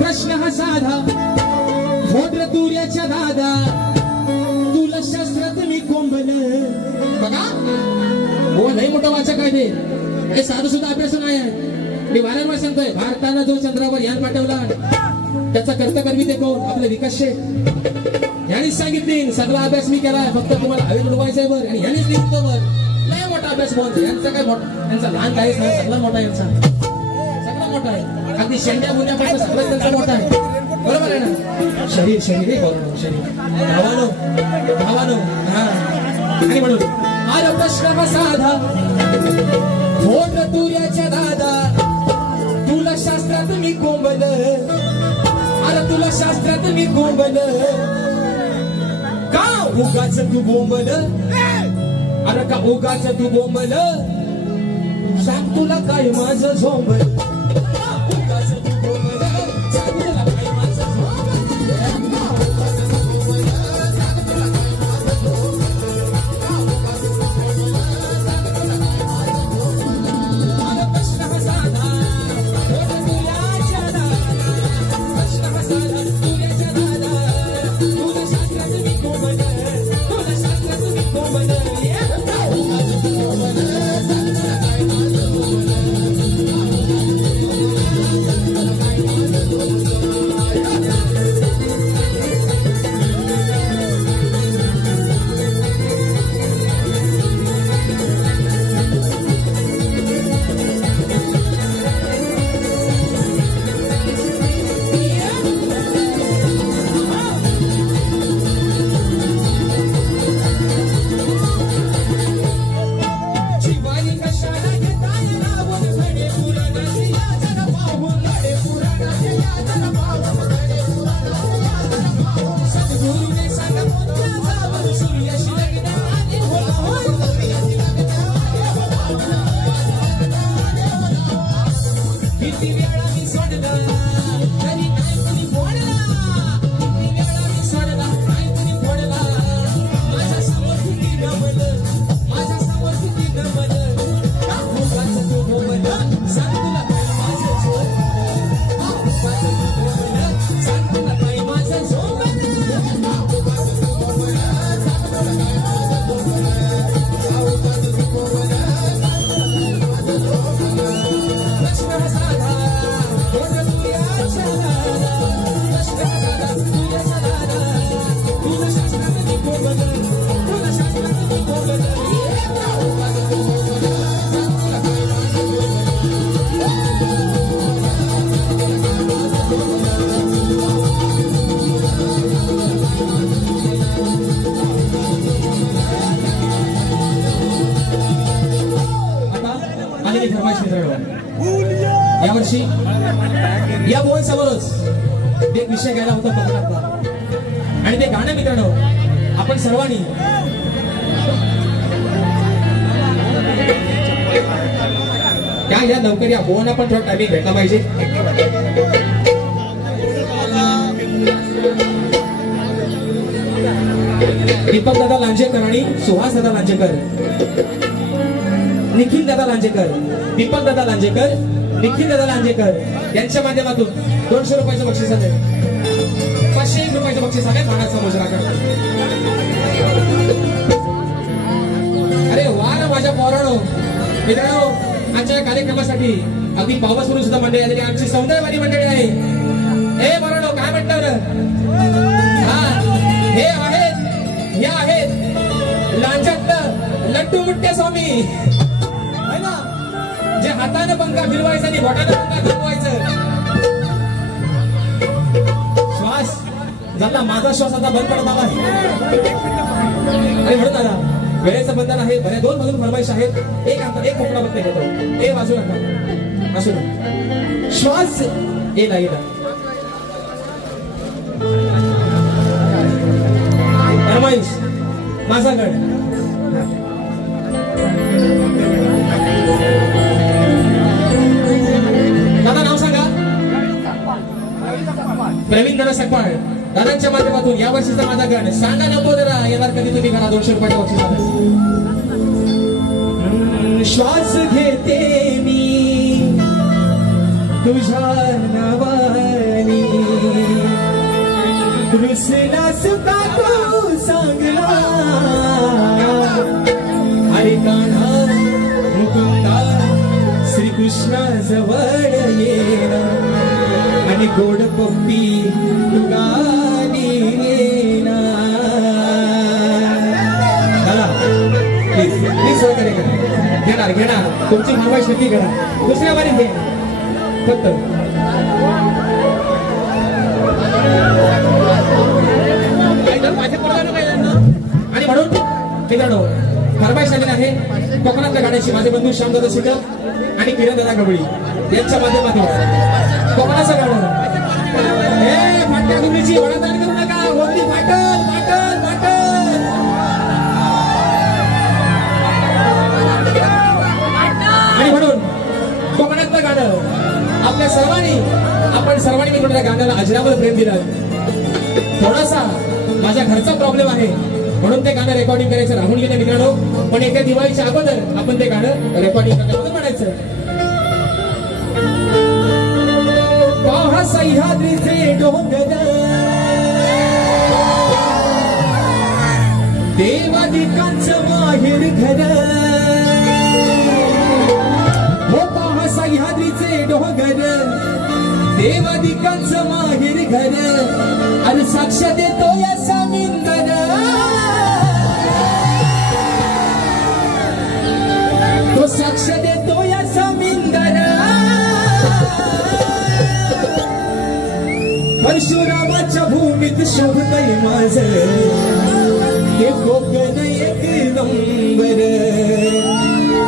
प्रश्न हा साधा फोड्र तुर्याच्या दादा तुला शास्त्रात मी कोंबल. बघा हो लई मोठा वाचक आहे ते साधू सुद्धा अभ्यास नाही आहे. मी वारंवार सांगतोय भारतानं जो चंद्रावर यान पाठवला त्याचा कर्तकर्मी ते कोण? आपले विकास शेठ यांनीच सांगितले. सगळा अभ्यास मी केलाय, फक्त तुम्हाला हवेत उडवायचंय बर. आणि यांनीच लिहितो बर. लय मोठा अभ्यास बोलतो. यांचा काय मोठा, यांचा लहान काहीच नाही, सगळा मोठा यांचा सगळा मोठा आहे. अगदी शेंड्या बोलण्यापासून सगळं त्यांचा मोठा आहे. बरोबर आहे ना. शरीर हे बोलणं शरीर भावानो हा. आणि म्हणून अरे प्रश्न साधा फोड तुर्याच्या दादा तुला शास्त्रात मी कोंबल. अरे तुला शास्त्रात मी कोंबल का उगाच तू बोंबल. अरे का उगाच तू बोंबल सांग तुला काय माझं झोंबल. उगाच तू बोंबल सांग तुला काय माझं किती वेळा मी सोडलं तरी काय कोणी बोलला, किती वेळा मी सोडला काय कोणी बोलला, माझ्या समोर किती गमलं, माझ्या समोर किती गमलं, खूपाचं तू बोललं सांग तुला काय माझं झोप, खूपाचं तू बोललं सांग तुला काय माझं झोप, यावर्षी या मोहन समोरच एक विषय घ्यायला होता कोकणातला, आणि ते गाणं मित्रांनो आपण सर्वांनी क्या या लवकर या मोहन पण थोडा टायमिंग भेटला पाहिजे. दीपक दादा लांजेकर आणि सुहास दादा लांजेकर, निखिल दादा लांजेकर, दीपक दादा लांजेकर, निखिल दादा लांजेकर यांच्या माध्यमातून 200 रुपयाचं बक्षीस आहे, 501 रुपयाचं बक्षीस आहे मानाचा मोजरा करतो. अरे वा ना माझ्या पोरांनो, मित्रांनो आजच्या कार्यक्रमासाठी अगदी पावस म्हणून सुद्धा मंडळी आलेली आमची सौंदर्यवादी मंडळी आहे. हे पोरांनो काय म्हणतात, हा हे आहेत, या आहेत लांजातलं लड्डू मुट्टे स्वामी है ना, जे हाताने पंखा फिरवायचा आणि बोटाने पंखा फिरवायचं. श्वास झाला माझा, श्वास आता बंद करत आला आहे. अरे म्हणत आला वेळेचं बंधन आहे. बरे 2 मधून फरमाईश आहेत. एक कोकणा बघते घेतो, ए वाजू नका, असू नका, श्वास येला येला फरमाईश माझा गड. दादा नाव सांगा. प्रवीण दादा सकपाळ. दादांच्या माध्यमातून या वर्षीचा माझा गण सांगा नंबोदरा येणार कधी तुम्ही घरा 200 रुपयाच्या बक्षीस. श्वास घेते मी तुझ्या नावानी, कृष्णास का तू सांगला, अरे कान्हा मुकुंदा श्रीकृष्णा जवळ येना, आणि गोड पप्पी तुगाली येना. चला प्लीज प्लीज सहकार्य करा. घेणार तुमची फरमाईश नक्की करा. दुसऱ्या वारीत घे फक्त. आणि म्हणून मित्रांनो फरमाईश आलेली आहे कोकणातल्या गाण्याची. माझे बंधू श्यामदादा शिकल आणि किरण दादा गवळी यांच्या माध्यमातून कोकणाचं गाणं. हे फाटल्या गुंडीची वडाताण करू नका, वरती फाटल फाटल फाटल. आणि म्हणून कोकणातलं गाणं आपल्या सर्वांनी, आपण सर्वांनी मिळून त्या गाण्याला अजरामर प्रेम दिलं. थोडासा माझ्या घरचा प्रॉब्लेम आहे म्हणून ते गाणं रेकॉर्डिंग करायचं राहून गेलं मित्रांनो. पण येत्या दिवाळीच्या अगोदर आपण ते गाणं रेकॉर्डिंग करण्यामध्ये म्हणायचं. पाहा सह्याद्रीचे डोंगर, देवादिकांचं माहेर घर, हो पाहा सह्याद्रीचे डोंगर, देवादिकांचं माहेर घर, आणि साक्ष देतो या समिंदर, तो साक्ष देतो या समिंदर. परशुरामाच्या भूमीत शोभतय माझं हे कोकण एक नंबर.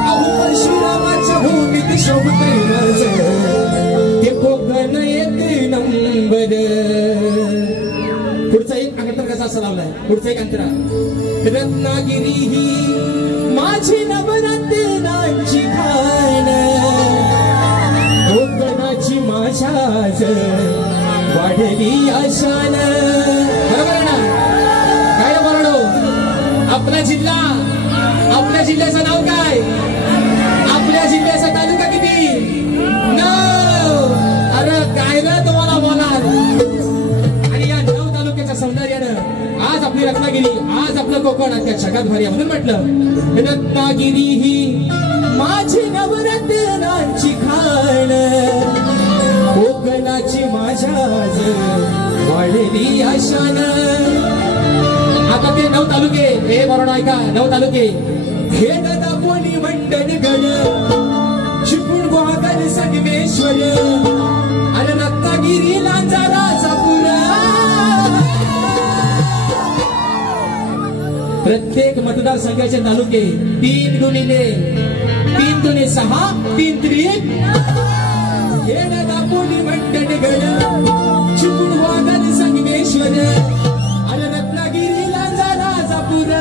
अहो परशुरामाच्या भूमीत शोभतय माझं हे कोकण एक नंबर. पुढचा एक अंतर कसा असा लावलाय, पुढचा एक अंतरा. रत्नागिरी ही माझी नवरत्नांची खाण, कोकणाची माझ्या वाढली आशान. बरोबर आहे ना? काय रे बरोडो? आपला जिल्हा, आपल्या जिल्ह्याचं नाव काय? आपल्या जिल्ह्याचा तालुका किती? अरे काय रे तुम्हाला बोला. आणि या 9 तालुक्याच्या सौंदर्यानं आज आपली रत्नागिरी, आज आपलं कोकण त्या जगात भारी आहे. म्हणून म्हटलं रत्नागिरी ही माझी नवरत्नांची खाण, कोकणाची माझ्या वाढली आशान. आता ते 9 तालुके, हे बरोबर ऐका, 9 तालुके हे दापोली मंडणगड, चिपळूण गुहागर संगमेश्वर, अरे रत्नागिरी लांजा राजापूर. प्रत्येक मतदारसंघाचे तालुके 3 गुणिले 3 दुने 6, 3 त्रिक हे दापोली मंडणगड, चिपळूण गुहागर संगमेश्वर, अरे रत्नागिरी लांजा राजापूर.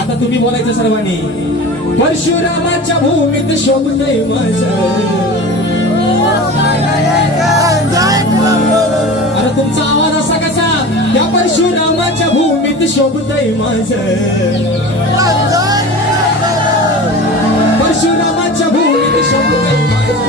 आता तुम्ही बोलायचं सर्वांनी. परशुरामाच्या भूमीत शोभतय माझं. अरे तुमचा आवाज असा कसा? त्या परशुरामाच्या भूमीत शोभतय माझं. परशुरामाच्या भूमीत शोभतय माझं.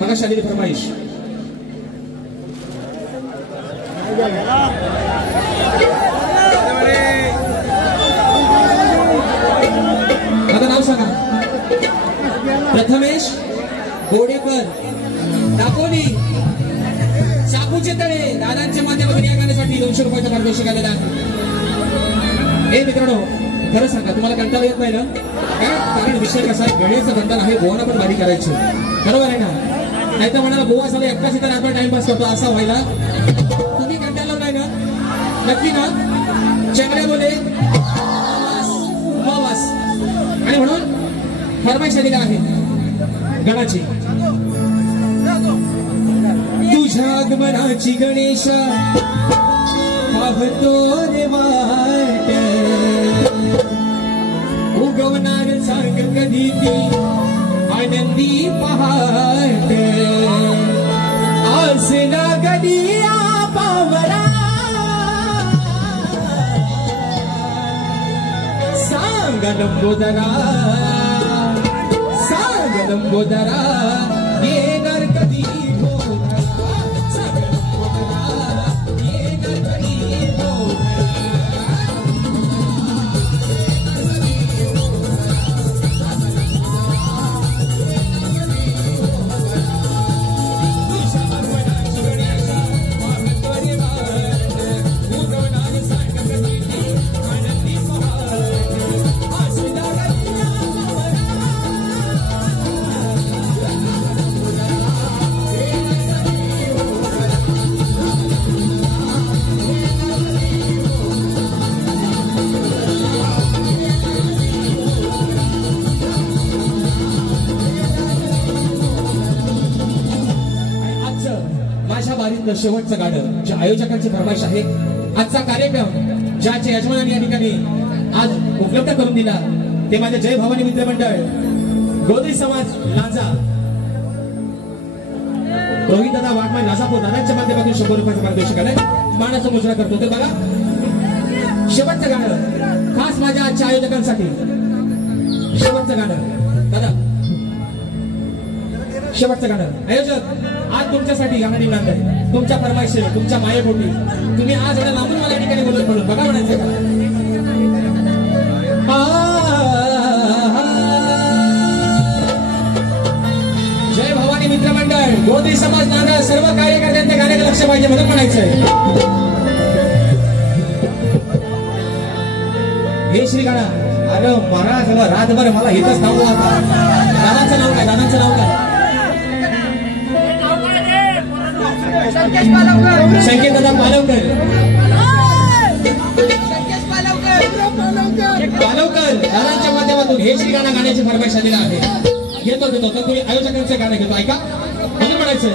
मला शालेय फरमाईश. माझं नाव सांगा. प्रथमेश गोडेकर, दापोली. चाकूचे तळे दादांच्या माध्यमातून या गाण्यासाठी 200 रुपयाचा पारितोषिक आलेला आहे. हे मित्रांनो, खरं सांगा, तुम्हाला कंटाळा येत नाही ना? कारण विषय कसा आहे, गणेशचा कंटाळ आहे, गोवाना पण बारी करायची. बरोबर आहे ना? नाही तर म्हणाला गोवा झाला एकटाच इथं आपण टाइमपास करतो असा व्हायला. तुम्ही कंटाळला नाही ना? नक्की ना? चेंगड्या बोले वास. आणि म्हणून फरमाईश आलेली आहे गणाची. तुझ्या आगमनाची गणेश पाहतो रे वाट, उगवणार सांग कधी ती आनंदी पहाट. आसला गडिया पावरा सांग लंबोदरा, सांग लंबोदरा, येणार कधी भोरा, सांग लंबोदरा, येणार कधी भोरा. शेवटचं गाणं ज्या आयोजकांची फरमाईश आहे. आजचा कार्यक्रम ज्याच्या यजमानांनी या ठिकाणी आज उपलब्ध करून दिला ते माझे जय भवानी मित्रमंडळ, गोदी समाज लांजा, रोहित दादा वाटमाय राजापूर दादांच्या माध्यमातून 100 रुपयाचं पारितोषिक आलंय. मानाचा मुजरा करतो ते बघा. शेवटचं गाणं खास माझ्या आजच्या आयोजकांसाठी. शेवटचं गाणं दादा, शेवटचं गाणं. आयोजक आज तुमच्यासाठी गाणं निवडणार आहे, तुमच्या फरमाईशी, तुमच्या मायेपोटी तुम्ही आज एवढ्या लांबून मला या ठिकाणी बोलत म्हणून बघा म्हणायचं का? जय भवानी मित्रमंडळ, गोत्री समाज नांदळ सर्व कार्यकर्त्यांच्या गाण्याकडे लक्ष पाहिजे म्हणून म्हणायचंय. हे श्री गाणा. अरे महाराज रातभर मला इथंच थांबू आता. दादाचं नाव काय? दादाचं नाव काय? संकेत दादा पालवकर. पालवकर दादांच्या माध्यमातून हे श्री गाणं गाण्याची फरमाईश आलेला आहे. घेतो तर तुम्ही आयोजकांचं गाणं घेतो ऐका म्हणून म्हणायचं.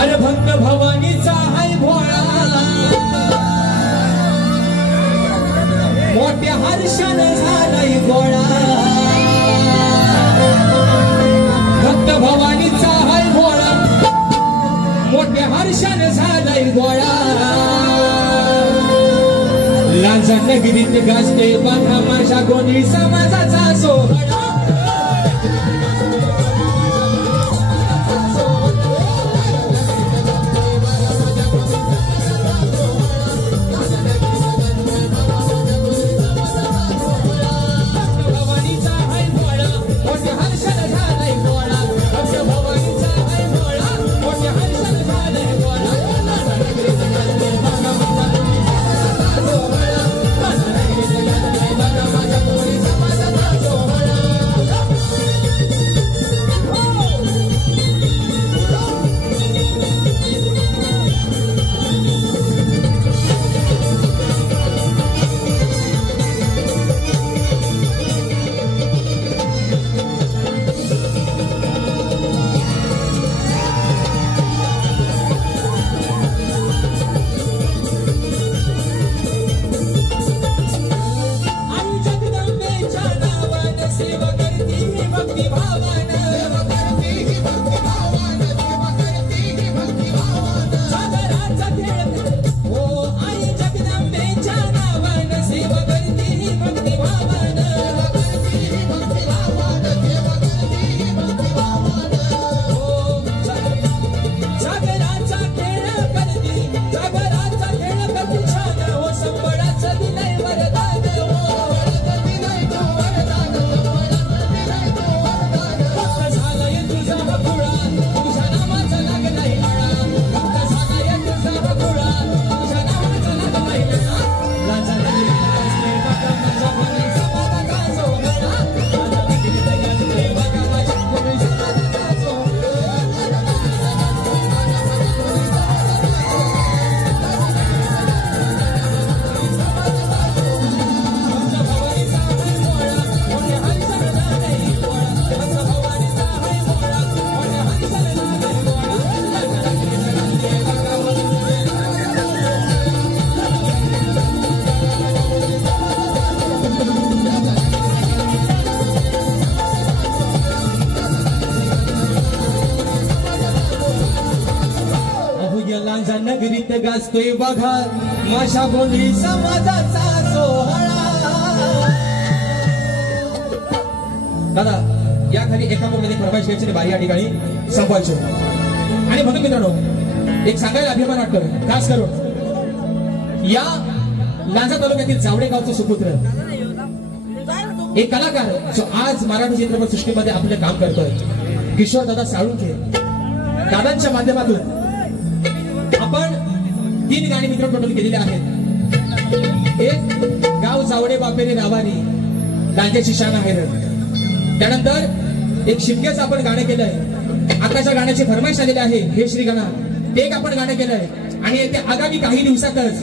अरे भक्त भवानीचा हाय भोळा मोठ्या हर्षानं झालाय गोळा. भक्त भवानीचा हाय भोळा मोठ्या हर्षानं झालाय गोळा. लांजा नगरीत गाजते बघा माझ्या गोंधळी समाजाचा सोहळा. नगरीत गाजतोय बघा माझ्या गोंधळी समाजाचा सोहळा. दादा या खाली एका मध्ये फरमाईश घ्यायची बारी या ठिकाणी संपवायची. आणि म्हणून मित्रांनो एक सांगायला अभिमान वाटतो खास करून या लांजा तालुक्यातील जावडे गावचे सुपुत्र एक कलाकार जो आज मराठी चित्रपट सृष्टीमध्ये आपलं काम करतोय किशोर दादा साळुंखे. दादांच्या माध्यमातून आपण 3 गाणी मित्रपटून केलेले आहेत. एक गाव जावडे बापेरी नावानी लांजेची शान आहे. त्यानंतर एक शिमग्याचं आपण गाणं केलंय. आताच्या गाण्याची फरमाईश आलेली आहे हे श्री गाणं ते एक आपण गाणं केलंय. आणि येत्या आगामी काही दिवसातच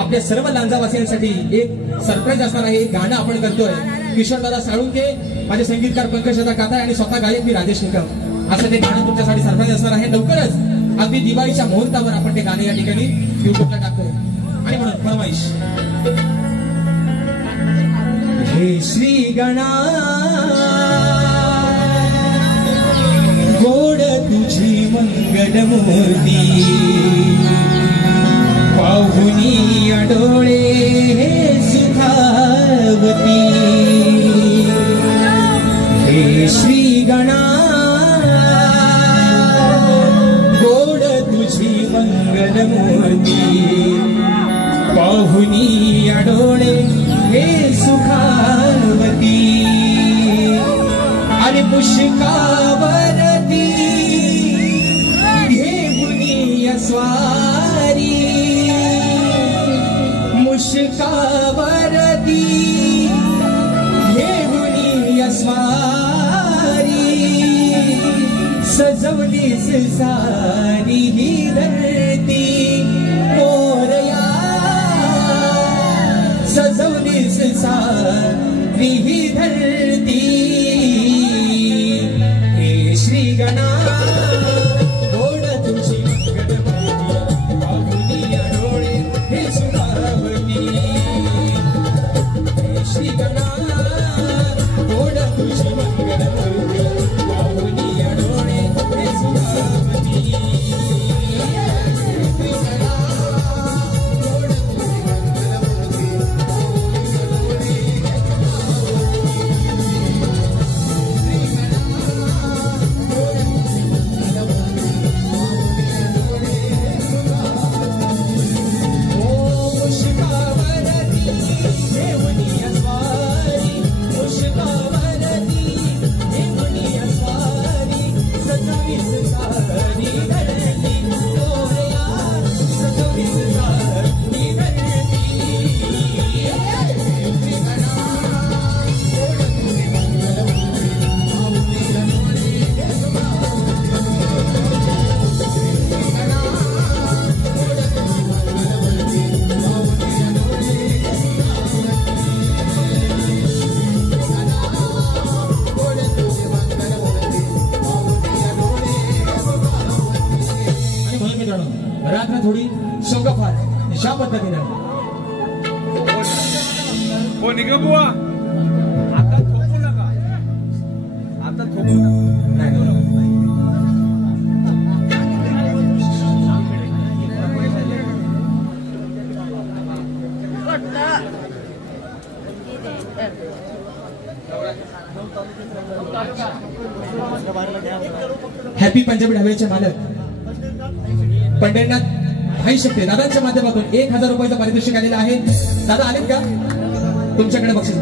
आपल्या सर्व लांजावासियांसाठी एक सरप्राईज असणार आहे. एक गाणं आपण करतोय किशोर दादा साळुंखे, माझे संगीतकार पंकज दादा काता आणि स्वतः गायक मी राजेश निकम. असं ते गाणं तुमच्यासाठी सरप्राईज असणार आहे. लवकरच अगदी दिवाळीच्या मुहूर्तावर आपण ते गाणे या ठिकाणी युट्यूबला टाकतोय. आणि म्हणून फरमाईश. हे श्री गणा गोड तुझी मंगल मूर्ती पाहुनी डोळे सुखावती. हे श्री गणा मूर्ती पाहुनी डोळे हे सुखावती आणि पुष्कावरती घेऊनी स्वारी मुष्कावरती घेऊनी स्वारी सजवलीस सारी ही धरती मोरया सजवलीस सारी ही धरती हे श्री गणा गोड तुझी पाहुनी डोळे हे सुखावती हे श्री गणा गोड तुझी मंगलमूर्ती पाहुनी डोळे हे सुखावती रात्र थोडी शोकाफार अशा पद्धतीने हो निघ बुवा आता थोपू नका आता थोपू नका हॅपी पंजाबी ढाब्याचे मालक पंढरीनाथ भाई शकते दादांच्या माध्यमातून 1000 रुपयाचं पारितोषिक आलेलं आहे. दादा आलेत का तुमच्याकडे बक्षीस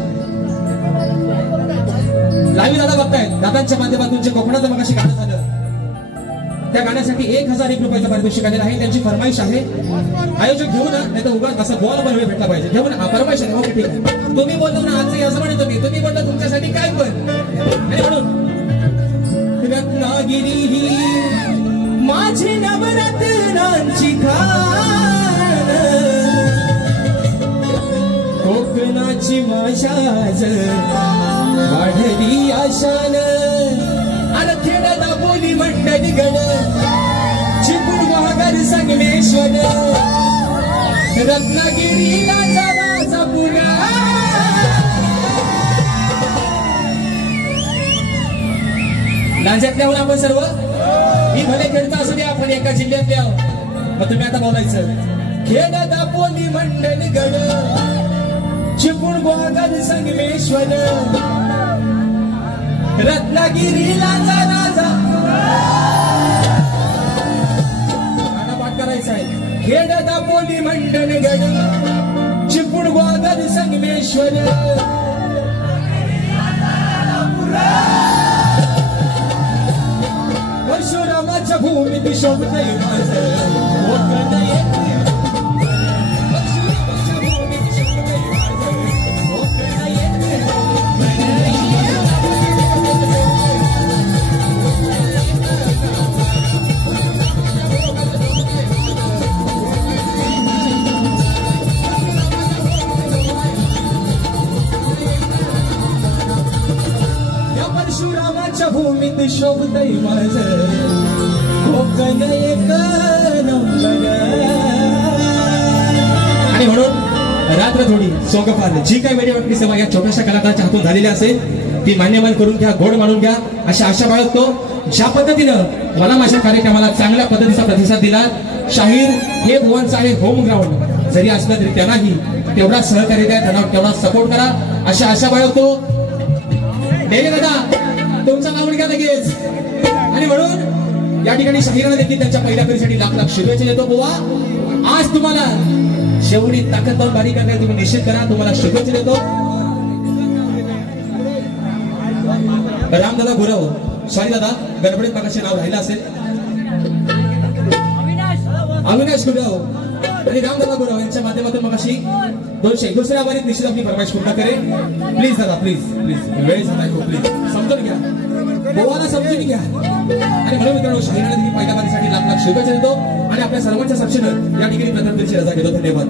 लाईव्ह दादा बघतायत. दादांच्या माध्यमातून जे कोकणाचं मगाशी गाणं झालं त्या गाण्यासाठी 1001 रुपयाचं पारितोषिक आलेलं आहे. त्यांची फरमाईश आहे. आयोजक घेऊ ना नाही तर उगाच असा बॉल बनवे भेटला पाहिजे. घेऊ ना फरमाईश आहे. ओके ठीक आहे. तुम्ही बोलतो ना आजही असं म्हणतो तुम्ही बोलता तुमच्यासाठी काय पण आणि म्हणून रत्नागिरी ही माझी नवरत्नांची खाण कोकणाची माझ्याज वाढली आशान अनखेड दाबोली मंडळी गण चिपळूण वाघर संगमेश्वर रत्नागिरीला जावाचा पुरा लांज्यातल्या आपण सर्व ही भले खेळता असू द्या आपण एका जिल्ह्यातल्या मग तुम्ही आता बोलायचं खेड दापोली मंडळ गड चिपळूण वाघर संगमेश्वर रत्नागिरीला जा पाठ करायचं आहे. खेड दापोली मंडळ गड चिपळूण वाघर संगमेश्वर परशुरामाच्या भूमीत शोभतय माझं परशुरामाच्या भूमीत शोभतय माझं कोकण एक नंबर. आणि म्हणून रात्र थोडी सोंगफार जी काही वेळी वाटली सेवा या छोट्याशा कलाकाराच्या हातून झालेली असेल ती मान्यमान करून घ्या गोड मानून घ्या अशी आशा बाळगतो. ज्या पद्धतीनं मला माझ्या कार्यक्रमाला चांगल्या पद्धतीचा प्रतिसाद दिला शाहीर हे भुवनचं आहे होम ग्राउंड जरी असलं तरी त्यांनाही तेवढा सहकार्य द्या त्यांना तेवढा सपोर्ट करा अशी आशा बाळगतो. डेले दादा तुमचं नाव घ्या लगेच. आणि म्हणून या ठिकाणी शाहिरांना देखील त्यांच्या पहिल्या फेरीसाठी लाख शुभेच्छा देतो बुवा. आज तुम्हाला शेवटी ताकद लावून बारी करण्यात तुम्ही निश्चित करा. तुम्हाला शुभेच्छा देतो. रामदादा गुरव, सॉरी दादा, गडबडीत मागाशी नाव राहिलं असेल. अविनाश गुरव आणि रामदादा गुरव यांच्या माध्यमातून मगाशी 200 दुसऱ्या वारीत निश्चित आपली फरमाईश पूर्ण करेल. प्लीज दादा, प्लीज प्लीज, वेळ झालाय खूप, प्लीज समजून घ्या, गोवाला समजून घ्या. आणि म्हणून मित्रांनो, शाहिराला देखील पहिल्या वारीसाठी लाख लाख शुभेच्छा देतो आणि आपल्या सर्वांच्या साक्षीनं या ठिकाणी प्रथम दिवशी रजा घेतो. धन्यवाद.